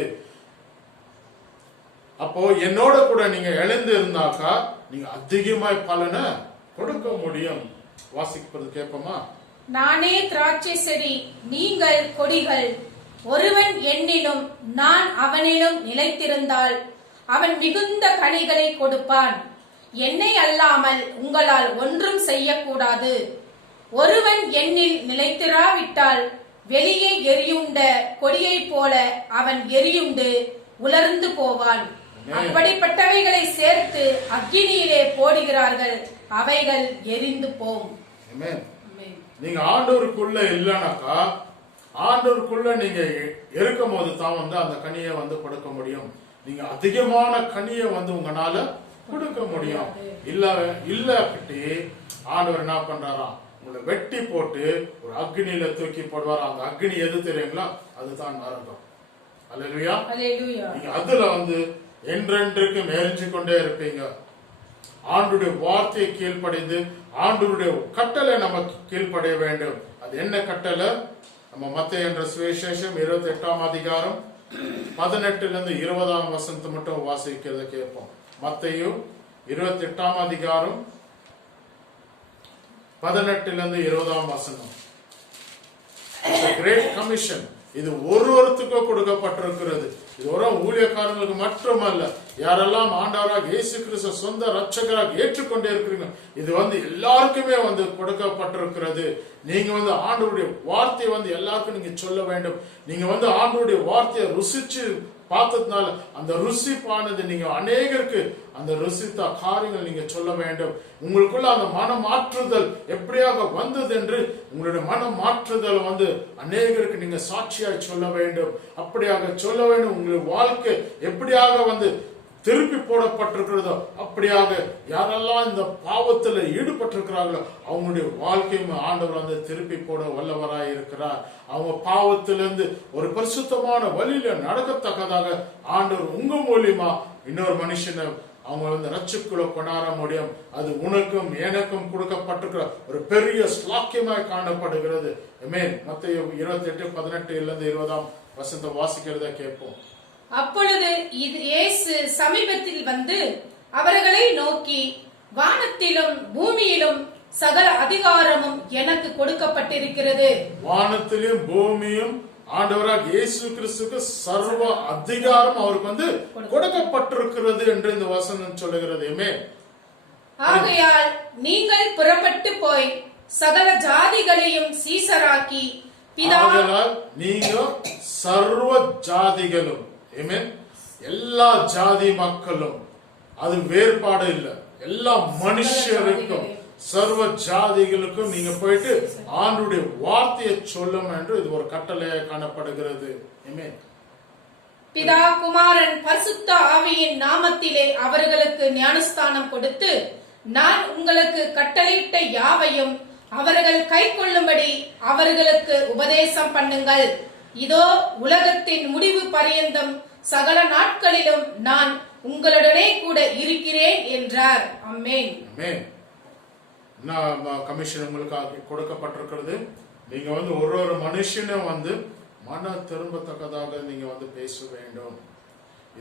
அப்போ என்னோட கூட நீங்க எழுந்து இருந்தாக்கா நீங்க அதிகமாய் பலனை கொடுக்க முடியும். வாசிக்கிறது கேட்போமா? நானே திராட்சை செடி, நீங்கள் கொடிகள். ஒருவன் என்னிலும் நான் அவனிலும் நிலைத்திருந்தால் அவன் மிகுந்த கனிகளை கொடுப்பான். என்னை அல்லாமல் உங்களால் ஒன்றும் செய்யக்கூடாது. ஒருவன் என்னில் நிலைத்திராவிட்டால் வெளியே எரியுண்ட கொடியை போல அவன் எரியுண்டு உலர்ந்து போவான். அப்படிப்பட்டவைகளை சேர்த்து அக்கினியிலே போடுகிறார்கள், அவைகள் எரிந்து போம். நீங்க ஆண்டவருக்குள்ள இல்லனாக்கா, ஆண்டவருக்குள்ள நீங்க இருக்கும் போது தான் அந்த கனியை கொடுக்க முடியும். நீங்க அதிகமான கனியை உங்களால கொடுக்க முடியும். இல்ல ஆண்டவர் என்ன பண்றாராம்? உங்களை வெட்டி போட்டு ஒரு அக்னியில தூக்கி போடுவார். அந்த அக்னி எது தெரியுங்களா? அதுதான் நரகம். அல்லேலூயா. நீங்க அதுல என்றென்றைக்கும் எரிஞ்சு கொண்டே இருப்பீங்க. ஆண்டுடைய வார்த்தையை கீழ்ப்படைந்து ஆண்டவருடைய கட்டளை நமக்கு கீழ்ப்படைய வேண்டும். அது என்ன கட்டளை? நம்ம மத்தேயு என்ற சுவிசேஷம் 28ஆம் அதிகாரம் 18 20 வசனத்தை மட்டும் வாசிக்கிறத கேட்போம். மத்தேயு 28ஆம் அதிகாரம் 18 20 வசனம். Great commission. இது ஒருவருக்கும் கொடுக்கப்பட்டிருக்கிறது. இது ஒரு ஊழியக்காரங்களுக்கு மட்டுமல்ல, யாரெல்லாம் ஆண்டவராக இயேசு கிறிஸ்து சொந்த ரட்சகராக ஏற்றுக்கொண்டே இருக்கிறீங்க, இது எல்லாருக்குமே கொடுக்கப்பட்டிருக்கிறது. நீங்க ஆண்டவருடைய வார்த்தையை எல்லாருக்கும் நீங்க சொல்ல வேண்டும். நீங்க ஆண்டவருடைய வார்த்தையை ருசிச்சு பார்த்ததுனால அந்த ருசிப்பானது நீங்க அநேகருக்கு அந்த ருசித்த காரியங்கள் நீங்க சொல்ல வேண்டும். உங்களுக்குள்ள அந்த மன மாற்றுதல் எப்படியாக வந்தது என்று உங்களுடைய மன மாற்றுதல் அநேகருக்கு நீங்க சாட்சியாய் சொல்ல வேண்டும். அப்படியாக சொல்ல வேண்டும். உங்களுடைய வாழ்க்கை எப்படியாக திருப்பி போடப்பட்டிருக்கிறதோ அப்படியாக யாரெல்லாம் இந்த பாவத்தில் ஈடுபட்டிருக்கிறார்களோ அவங்களுடைய வாழ்க்கையும் ஆண்டவர் திருப்பி போட வல்லவராய் இருக்கிறார். அவங்க பாவத்திலிருந்து ஒரு பரிசுத்தமான வழியில நடக்கத்தக்கதாக ஆண்டவர் உங்க மூலியமா இன்னொரு மனுஷனை அவங்க ரட்சிக்குள்ள கொண்டாட முடியும். அது உனக்கும் எனக்கும் கொடுக்கப்பட்டிருக்கிற ஒரு பெரிய ஸ்லாக்கியமாய் காணப்படுகிறது. மத்தேயு 28:18 20 வாசிக்கிறத கேட்போம். அப்பொழுது இயேசு சமீபத்தில் வந்து அவர்களை நோக்கி, வானத்திலும் பூமியிலும் சகல அதிகாரமும் எனக்கு கொடுக்கப்பட்டிருக்கிறது. வானத்திலும் பூமியும் ஆண்டவராக இயேசு கிறிஸ்துக்கு சர்வ அதிகாரம் அவருக்கு கொடுக்கப்பட்டிருக்கிறது என்று இந்த வசனம் சொல்லுகிறது. ஆகையால் நீங்கள் புறப்பட்டு போய் சகல ஜாதிகளையும் சீசராக்கி நீங்க சர்வ ஜாதிகளும் எல்லா ஜாதி மக்களும், அது வேறுபாடு இல்லை, எல்லா மனுஷருக்கும் சர்வ ஜாதிகளுக்கும் நீங்க போயிட்டு ஆண்டுடைய வார்த்தையை சொல்லும் என்று இது ஒரு கட்டளையாக காணப்படுகிறது. பிதா குமாரன் பரிசுத்த ஆவியின் நாமத்திலே அவர்களுக்கு ஞானஸ்தானம் கொடுத்து, நான் உங்களுக்கு கட்டளையிட்ட யாவையும் அவர்கள் கை கொள்ளும்படி அவர்களுக்கு உபதேசம் பண்ணுங்கள். இதோ உலகத்தின் முடிவு பரியந்தம் சகல நாட்களிலும் நான் உங்களுடனே கூட இருக்கிறேன் என்றார். ஆமென். கமிஷன் உங்களுக்கு கொடுக்கப்பட்டிருக்கிறது. நீங்க ஒரு மனுஷனும் மன திரும்பத்தக்கதாக நீங்க பேச வேண்டும்.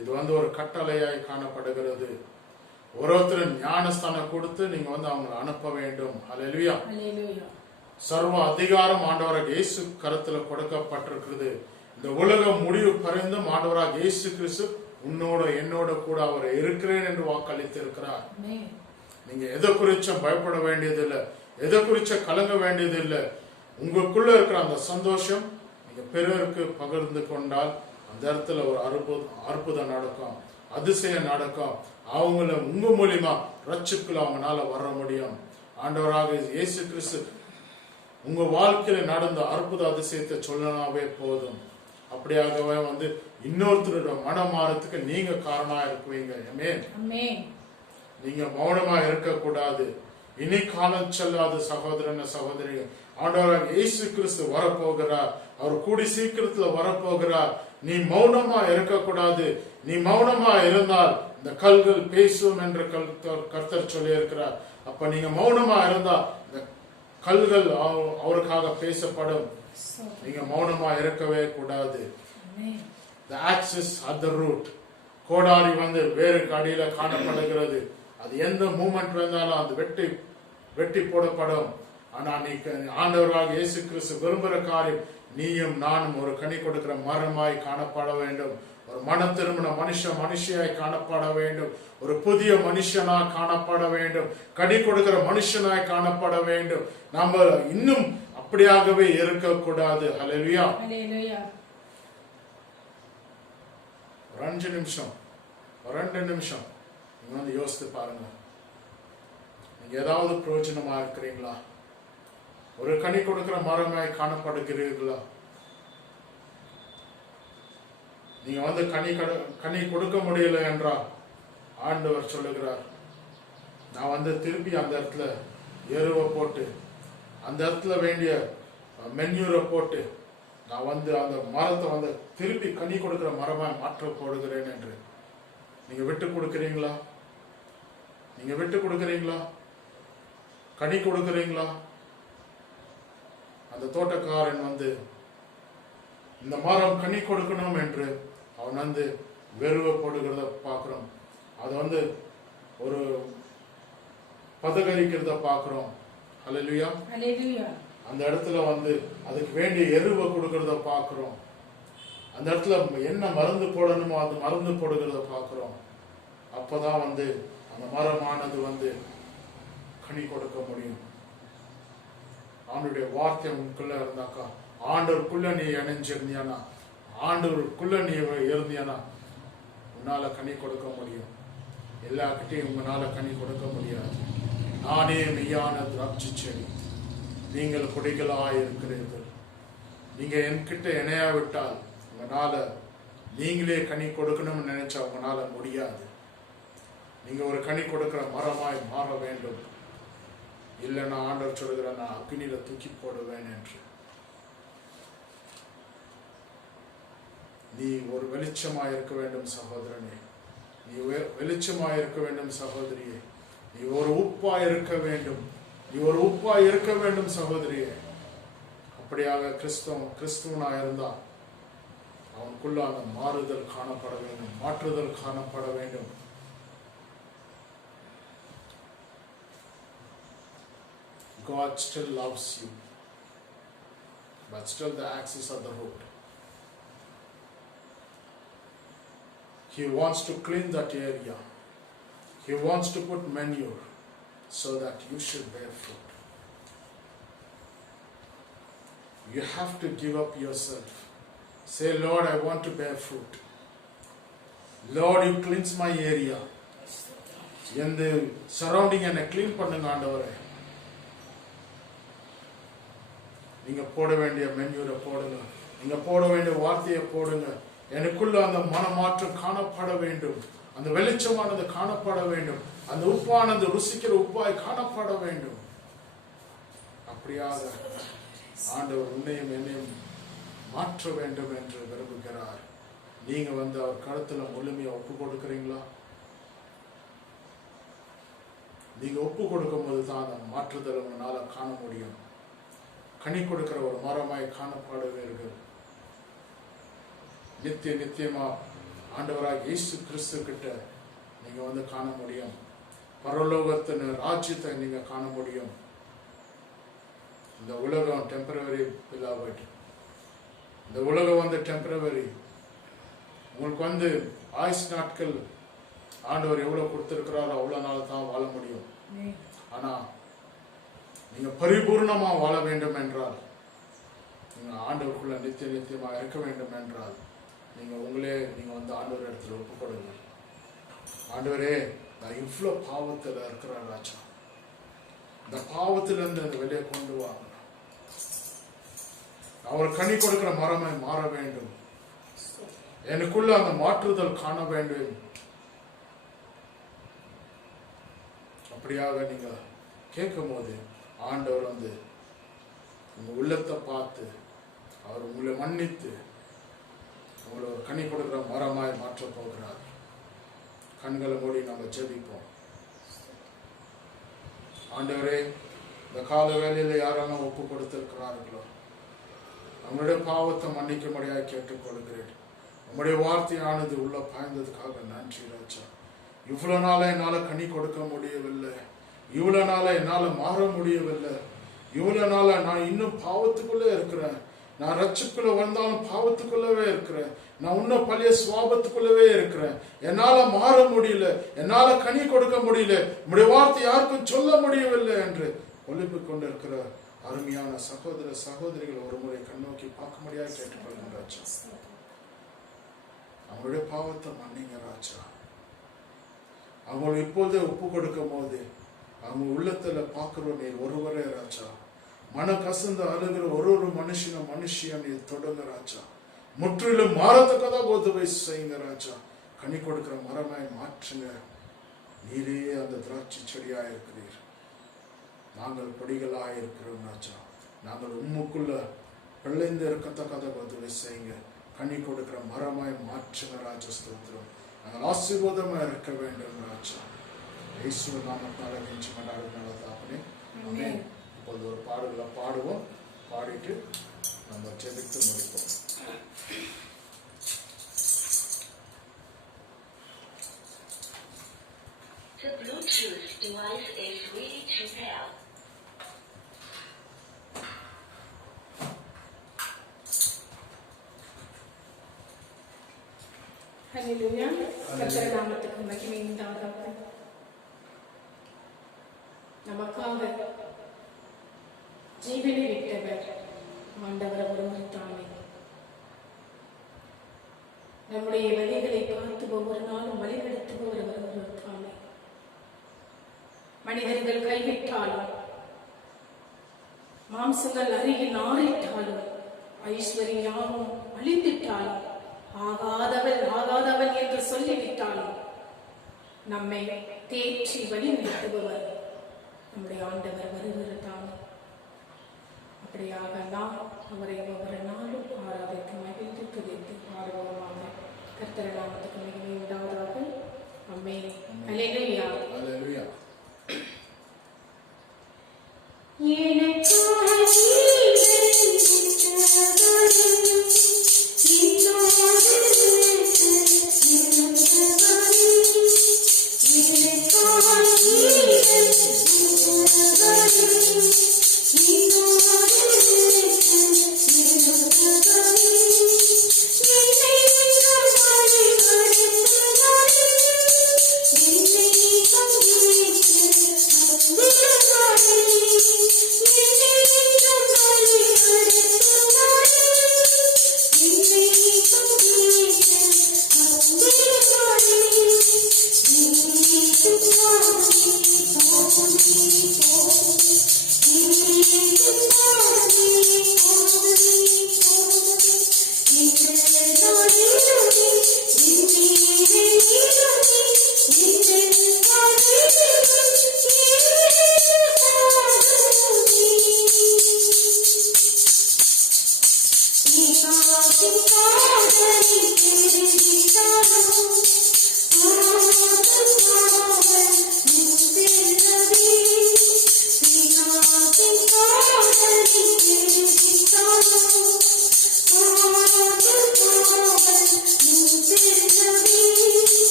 இது ஒரு கட்டளையாய் காணப்படுகிறது. ஒருத்தர் ஞானஸ்தானம் கொடுத்து நீங்க அவங்களை அனுப்ப வேண்டும். அல்லேலூயா. சர்வ அதிகாரம் ஆண்டவராக இயேசு கருத்துல கொடுக்கப்பட்டிருக்கிறது. இந்த உலகம் முடிவு பரிந்தும் ஆண்டவராக இயேசு கிறிஸ்து உன்னோட என்னோட கூட அவர் இருக்கிறேன் என்று வாக்களித்து இருக்கிறார். நீங்க எதை குறிச்சும் பயப்பட வேண்டியது இல்லை, எதை குறிச்சும் கலங்க வேண்டியது இல்லை. உங்களுக்குள்ள இருக்கிற அந்த சந்தோஷம் நீங்க பிறருக்கு பகிர்ந்து கொண்டால் அந்த இடத்துல ஒரு அற்புதம் நடக்கும், அதிசயம் நடக்கும். அவங்கள உங்க மூலியமா ரட்சிப்புல அவங்களால வர முடியும். ஆண்டவராக இயேசு கிறிஸ்து உங்க வாழ்க்கையில நடந்த அற்புத அதிசயத்தை சொல்லனாவே போதும். அப்படியாகவே இன்னொருத்தரோட மனம் மாறத்துக்கு நீங்க காரணமா இருக்குவீங்க. நீங்க மௌனமா இருக்க கூடாது. இனி காலம் செல்லாத சகோதரன சகோதரி, ஆண்டவராக இயேசு கிறிஸ்து வரப்போகிறார். அவர் கூடி சீக்கிரத்துல வரப்போகிறார். நீ மௌனமா இருக்க கூடாது. நீ மௌனமா இருந்தால் இந்த கல்கள் பேசும் என்று கர்த்தர் சொல்லி இருக்கிறார். அப்ப நீங்க மௌனமா இருந்தா இந்த கல்கள் அவருக்காக பேசப்படும். நீங்க மௌனமா இருக்கவே கூடாது. The axis at the root. கோடாரி வேறு அடியில காணப்படுகிறது. அது எந்த மூமெண்ட் வந்தாலும் அது வெட்டி போடப்படும். ஆனா நீ ஆண்டவராக இயேசு கிறிஸ்து விரும்புகிற காரியம் நீயும் நானும் ஒரு கனி கொடுக்கிற மரமாய் காணப்பட வேண்டும். ஒரு மன திரும்பின மனுஷியாய் காணப்பட வேண்டும். ஒரு புதிய மனுஷனா காணப்பட வேண்டும். கனி கொடுக்கிற மனுஷனாய் காணப்பட வேண்டும். நம்ம இன்னும் அப்படியாகவே இருக்கக்கூடாது. ஹல்லேலூயா. ஒரு 5 நிமிஷம், ஒரு 2 நிமிஷம் நீங்க யோசித்து பாருங்க. நீங்க ஏதாவது பிரயோஜனமா இருக்கிறீங்களா? ஒரு கனி கொடுக்கிற மரமாய் காணப்படுகிறீர்களா? நீங்க கனி கொடுக்க முடியல என்றால் ஆண்டவர் சொல்லுகிறார், நான் திருப்பி அந்த இடத்துல எருவை போட்டு அந்த இடத்துல வேண்டிய மென்யூரை போட்டு நான் அந்த மரத்தை திருப்பி கனி கொடுக்கிற மரமாய் மாற்ற போடுகிறேன் என்று. நீங்க விட்டு கொடுக்கிறீங்களா? நீங்க விட்டு கொடுக்கிறீங்களா? கனி கொடுக்கிறீங்களா? அந்த தோட்டக்காரன் இந்த மரம் கனி கொடுக்கணும் என்று அவன் வெறுவை போடுகிறத பார்க்கிறோம். அது ஒரு பதகரிக்கிறத பார்க்கிறோம். ஹல்லேலூயா. அந்த இடத்துல அதுக்கு வேண்டிய எருவை கொடுக்கறத பார்க்கிறோம். அந்த இடத்துல என்ன மருந்து போடணுமோ அது மருந்து போடுகிறத பார்க்கிறோம். அப்பதான் அந்த மரமானது கனி கொடுக்க முடியும். ஆண்டவருடைய வார்த்தை உனக்குள்ள இருந்தாக்கா, ஆண்டவருக்குள்ள நீ இணைஞ்சிருந்தியானா, ஆண்டவருக்குள்ள நீ இருந்தியானா உன்னால கனி கொடுக்க முடியும். எல்லார்கிட்டையும் உங்களால கனி கொடுக்க முடியாது. நானே மெய்யான திராட்சை செடி, நீங்கள் கொடிகளாய் இருக்கிறீர்கள். நீங்க என்கிட்ட இணையாவிட்டால் உங்களால நீங்களே கனி கொடுக்கணும்னு நினைச்சா உங்களால முடியாது. நீங்க ஒரு கனி கொடுக்கிற மரமாய் மாற வேண்டும். இல்லைன்னா ஆண்டவர் சொல்லுகிற நான் அக்னியில தூக்கி போடுவேன் என்று. நீ ஒரு வெளிச்சமா இருக்க வேண்டும் சகோதரனே, நீ வெளிச்சமா இருக்க வேண்டும் சகோதரியே, நீ ஒரு உப்பா இருக்க வேண்டும், நீ ஒரு உப்பா இருக்க வேண்டும் சகோதரியே. அப்படியாக கிறிஸ்துவனா இருந்தா அவனுக்குள்ள அந்த மாறுதல் காணப்பட வேண்டும், மாற்றுதல் காணப்பட வேண்டும். God still loves you, but still the axe is at the root. He wants to clean that area. He wants to put manure so that you should bear fruit. You have to give up yourself. Say, Lord, I want to bear fruit. Lord, you cleanse my area. In the surrounding and clean பண்ணுங்க ஆண்டவரே. நீங்க போட வேண்டிய மென்யூரை போடுங்க. நீங்க போட வேண்டிய வார்த்தையை போடுங்க. எனக்குள்ள அந்த மனமாற்றம் காணப்பட வேண்டும். அந்த வெளிச்சமானது காணப்பட வேண்டும். அந்த உப்பானது ருசிக்கிற உப்பாய் காணப்பட வேண்டும். அப்படியாக ஆண்டவர் உன்னையும் என்னையும் மாற்ற வேண்டும் என்று விரும்புகிறார். நீங்க அவர் கருத்துல முழுமையா ஒப்பு கொடுக்கிறீங்களா? நீங்க ஒப்பு கொடுக்கும் போது தான் அந்த மாற்றுதல் உங்களால காண முடியும். கனி கொடுக்கிற ஒரு மரமாய் காணப்படுவீர்கள். நித்தியமா ஆண்டவராக இயேசு கிறிஸ்து கிட்ட நீங்க காண முடியும். பரலோகத்தின் ராஜ்யத்தை நீங்க காண முடியும். இந்த உலகம் டெம்பரவரி beloved. இந்த உலகம் டெம்பரவரி. உங்களுக்கு ஆயுசு நாட்கள் ஆண்டவர் எவ்வளவு கொடுத்திருக்கிறாரோ அவ்வளவு நாள் தான் வாழ முடியும். ஆனா நீங்க பரிபூர்ணமா வாழ வேண்டும் என்றால், நீங்க ஆண்டவருக்குள்ள நித்தியமா இருக்க வேண்டும் என்றால், நீங்க உங்களே ஆண்டவர் இடத்துல ஒப்பு கொடுங்க. ஆண்டவரே, நான் இவ்வளவு பாவத்துல இருக்கிறேன் ராஜா, இந்த பாவத்திலிருந்து அந்த வெளியே கொண்டு வாங்க. அவர் கனி கொடுக்கிற மரமாய் மாற வேண்டும். எனக்குள்ள அந்த மாற்றுதல் காண வேண்டும். அப்படியாக நீங்க கேட்கும் போது ஆண்டவர் உங்க உள்ளத்தை பார்த்து அவர் உங்களை மன்னித்து உங்களை ஒரு கனி கொடுக்கிற மரமாய் மாற்ற போகிறார். கண்களை மூடி நம்ம ஜெபிப்போம். ஆண்டவரே, இந்த கால வேளையில யாரெல்லாம் ஒப்பு கொடுத்திருக்கிறார்களோ நம்மளுடைய பாவத்தை மன்னிக்கும்படியாக கேட்டுக் கொள்கிறேன். நம்முடைய வார்த்தையானது உள்ள பாய்ந்ததுக்காக நன்றி ராஜா. இவ்வளவு நாள என்னால கனி கொடுக்க முடியவில்லை, இவ்வளவு நாள என்னால மாற முடியவில்லை, இவ்வளவு நாள நான் இன்னும் பாவத்துக்குள்ளே இருக்கிறேன், நான் ரட்சிப்புக்குள்ள வந்தாலும் பாவத்துக்குள்ளவே இருக்கிறேன், நான் இன்னும் பழைய சுவாபத்துக்குள்ளவே இருக்கிறேன், என்னால மாற முடியல, என்னால கனி கொடுக்க முடியல, உடைய வார்த்தை யாருக்கும் சொல்ல முடியவில்லை என்று ஒலிப்பிக் கொண்டிருக்கிற அருமையான சகோதர சகோதரிகள் ஒரு முறை கண்ணோக்கி பார்க்க முடியாது கேட்டுக்கொள்ளுங்க ராஜா. அவங்களுடைய பாவத்தை மன்னிங்க ராஜா. அவங்க இப்போதே ஒப்பு கொடுக்கும் போது அவங்க உள்ளத்துல பார்க்கிறோம் நீ ஒருவரே ராஜா. மன கசந்து அழுகிற ஒரு மனுஷிய நீ தொடங்க ராஜா. முற்றிலும் மாறத்தக்கதா போதுவை செய்யுங்க ராஜா. கனி கொடுக்கிற மரமாய் மாற்றுங்க. நீரே அந்த திராட்சை செடியா இருக்கிறீர், நாங்கள் கொடிகளா இருக்கிறோம் ராஜா. நாங்கள் உம்முக்குள்ள பிள்ளைந்து இருக்கத்தக்கதா போதுவை செய்யுங்க. கனி கொடுக்கிற மரமாய் மாற்றுங்க ராஜா. ஸ்தோத்திரம். நாங்கள் ஆசீர்வாதமா இருக்க வேண்டும் ராஜா. இயேசு நாமத்தால கெஞ்சி கொண்டாடுறதுனால தாப்பனே, ஆமென். இப்போது ஒரு பாடல்களை பாடுவோம், பாடிட்டு நம்ம ஜெபித்து முடிப்போம். The Bluetooth device is ready to pair. ஹல்லேலூயா. கர்த்தர் நாமத்துக்கு மகிமை உண்டாவதாக. நமக்காக ஜீவனை விட்டவர் ஆண்டவர் ஒருவர் தாமே. நம்முடைய வழிகளை பார்த்து ஒவ்வொரு நாளும் வழிநடத்துபவர் ஒருவர் தாமே. மனிதர்கள் கைவிட்டாலும், மாம்சங்கள் அருகில் நாரிட்டாலும், ஐஸ்வர்யம் யாவும் அழிந்திட்டாலும், ஆகாதவன் என்று சொல்லிவிட்டாலும் நம்மை தேற்றி வழி நடத்துபவர் நம்முடைய ஆண்டவர் வருகிறார். அப்படியாக நாம் அவரை ஒவ்வொரு நாளும் ஆராதித்து மகிழ்ந்து துதித்து பாடுவோமாக. கர்த்தர் நாமத்துக்கு மகிமை உண்டாவதாக. ஆமென். அல்லேலூயா. அல்லேலூயா. Thank you.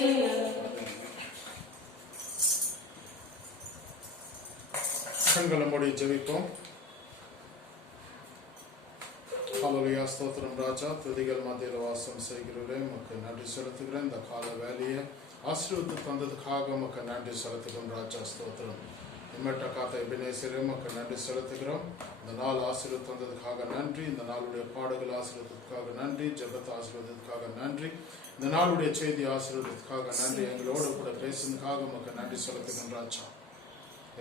அல்லேலூயா. கண்களை மூடி ஜெபிப்போம். ஹல்லேலூயா. ஸ்தோத்திரம் ராஜா. துதிகள் மத்தியில் வாசம் செய்கிறவரே உமக்கு நன்றி செலுத்துகிறேன். இந்த கால வேலையை ஆசீர்வதித்து தந்ததுக்காக உமக்கு நன்றி செலுத்துகிறோம் ராஜா. ஸ்தோத்திரம். இம்மட்ட காத்த எபினேசரே உமக்கு நன்றி செலுத்துகிறோம். இந்த நாள் ஆசீர்வதி தந்ததுக்காக நன்றி. இந்த நாளுடைய பாடுகள் ஆசீர்வதிக்காக நன்றி. ஜெபத்தை ஆசீர்வதிக்காக நன்றி. இந்த நாளுடைய செய்தி ஆசீர்வதிக்காக நன்றி. எங்களோடு கூட பேசுனதுக்காக உமக்கு நன்றி செலுத்துகிறோம் ராஜா.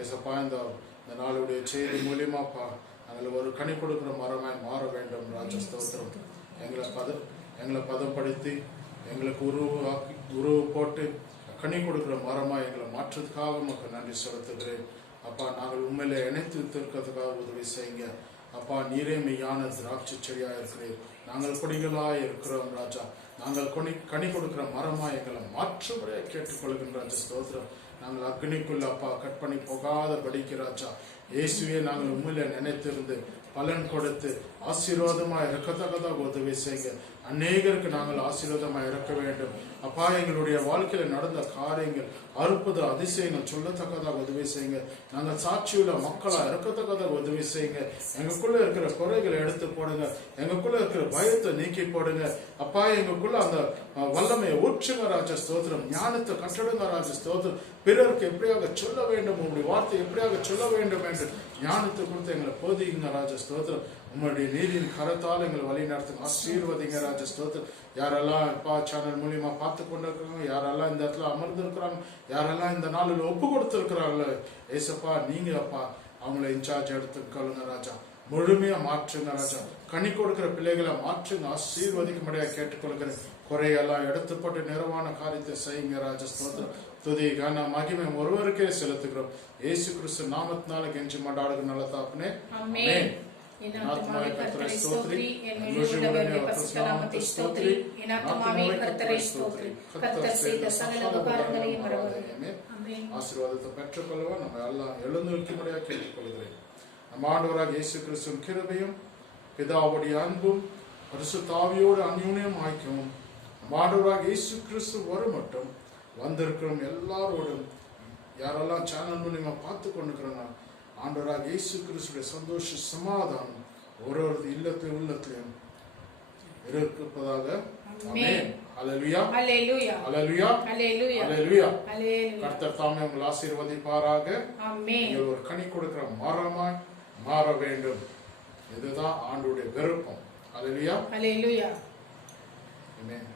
ஏசப்பா, இந்த நாளுடைய செய்தி மூலியமாப்பா எங்களை ஒரு கனி கொடுக்கிற மரமாய் மாற வேண்டும் ராஜா. ஸ்தோத்திரம். எங்களை பதப்படுத்தி எங்களுக்கு உருவு போட்டு கனி கொடுக்கிற மரமாய் எங்களை மாற்றதுக்காக உமக்கு நன்றி செலுத்துகிறேன் அப்பா. நாங்கள் உண்மையில இணைத்து இருக்கிறதுக்காக உதவி செய்யுங்க அப்பா. நீரே மெய்யான திராட்சை செடியா இருக்கிறீர். நாங்கள் கொடிகளாய் இருக்கிறோம் ராஜா. நாங்கள் கனி கொடுக்கிற மரமாய் எங்களை மாற்றுமுறையை கேட்டுக்கொள்கின்ற ராஜா. ஸ்தோத்திரம். நாங்கள் அக்னிக்குள்ள அப்பா கட் பண்ணி போகாத படிக்க ராஜா. இயேசுவே நாங்கள் உண்மையில நினைத்திருந்து பலன் கொடுத்து ஆசீர்வாதமா இருக்கத்தக்கதாக உதவி செய்யுங்க. அநேகருக்கு நாங்கள் ஆசீர்வாதமா இருக்க வேண்டும் அப்பா. எங்களுடைய வாழ்க்கையில நடந்த காரியங்கள் அற்புத அதிசயங்கள் சொல்லத்தக்கதாக உதவி செய்யுங்க. நாங்கள் சாட்சியுள்ள மக்களா இருக்கத்தக்கதாக உதவி செய்யுங்க. எங்களுக்குள்ள இருக்கிற குறைகளை எடுத்து போடுங்க. எங்களுக்குள்ள இருக்கிற பயத்தை நீக்கி போடுங்க அப்பா. எங்களுக்குள்ள அந்த வல்லமையை ஊற்றுங்க ராஜா. ஸ்தோத்திரம். ஞானத்தை கட்டடுங்க ராஜா. ஸ்தோத்திரம். பிறருக்கு எப்படியாக சொல்ல வேண்டும், உங்களுடைய வார்த்தை எப்படியாக சொல்ல வேண்டும் என்று ஞானத்தை கொடுத்து எங்களை போதிங்க ராஜா. ஸ்தோத்திரம். உங்களுடைய நீதியின் கரத்தால் எங்களை வழி நடத்துங்க. ஆசீர்வதிங்க ராஜா. ஸ்தோத்திரம். யாரெல்லாம் அப்பா சேனல் மூலியமா பார்த்து கொண்டு இருக்கிறாங்க, யாரெல்லாம் இந்த இடத்துல அமர்ந்து இருக்கிறாங்க, யாரெல்லாம் இந்த நாளில் ஒப்பு கொடுத்திருக்கிறாங்களோ ஏசப்பா, நீங்க அப்பா அவங்கள இன்சார்ஜ் எடுத்துக்கொள்ளுங்க ராஜா. முழுமையா மாற்றுங்க ராஜா. கனி கொடுக்கிற பிள்ளைகளை மாற்றுங்க. ஆசீர்வதிக்கும்படியாக கேட்டுக்கொள்கிறேன். குறையெல்லாம் எடுத்து போட்டு நிறைவான காரியத்தை செய்யுங்க ராஜா. ஸ்தோத்திரம். துதி கன மகிமை ஒருவருக்கே செலுத்துகிறோம். இயேசு கிறிஸ்து நாமத்தினால கெஞ்சி மண்டாடுகிற நல்ல தாப்பனே, ஆமென். என் ஆத்துமாவே கர்த்தரை ஸ்தோத்திரி, என் முழுவதுமே பரிசுத்த நாமத்தை ஸ்தோத்திரி. என் ஆத்துமாவே கர்த்தரை ஸ்தோத்திரி. கர்த்தர் செய்த சகல உபகாரங்களையும் மறவாதே. ஆமென். ஆசீர்வாதத்தை பெற்றுக்கொள்ளவா நம்ம எல்லாம் எழுந்து வைக்கும்படியாக கேட்டுக்கொள்கிறேன். நம்ம ஆண்டவராக இயேசு கிறிஸ்துவின் கிருபையும் பிதாவுடைய அன்பும் பரிசுத்த ஆவியோடு அந்யோன்யம் ஆய்க்கவும் நம்ம ஆண்டவராக இயேசு கிறிஸ்து வரும் மட்டும் வந்திருக்கிறோம் எல்லாரோடும் யாரெல்லாம் சேனல் மூலியமா பார்த்து கொண்டிருக்கிறாங்க ஆண்டவராக இயேசு கிறிஸ்துடைய சந்தோஷ சமாதானம் ஒரு இல்லத்திலும் உள்ளத்திலும் இருப்பதாக. ஆமென். ஹல்லேலூயா. ஹல்லேலூயா. ஹல்லேலூயா. ஹல்லேலூயா. ஹல்லேலூயா. ஹல்லேலூயா. கர்த்தர் தாமே உங்களை ஆசீர்வதிப்பாராக. ஆமென். நீங்கள் ஒரு கனி கொடுக்கிற மரமாய் மாற வேண்டும். இதுதான் ஆண்டவருடைய விருப்பம். ஹல்லேலூயா. ஹல்லேலூயா. ஆமென்.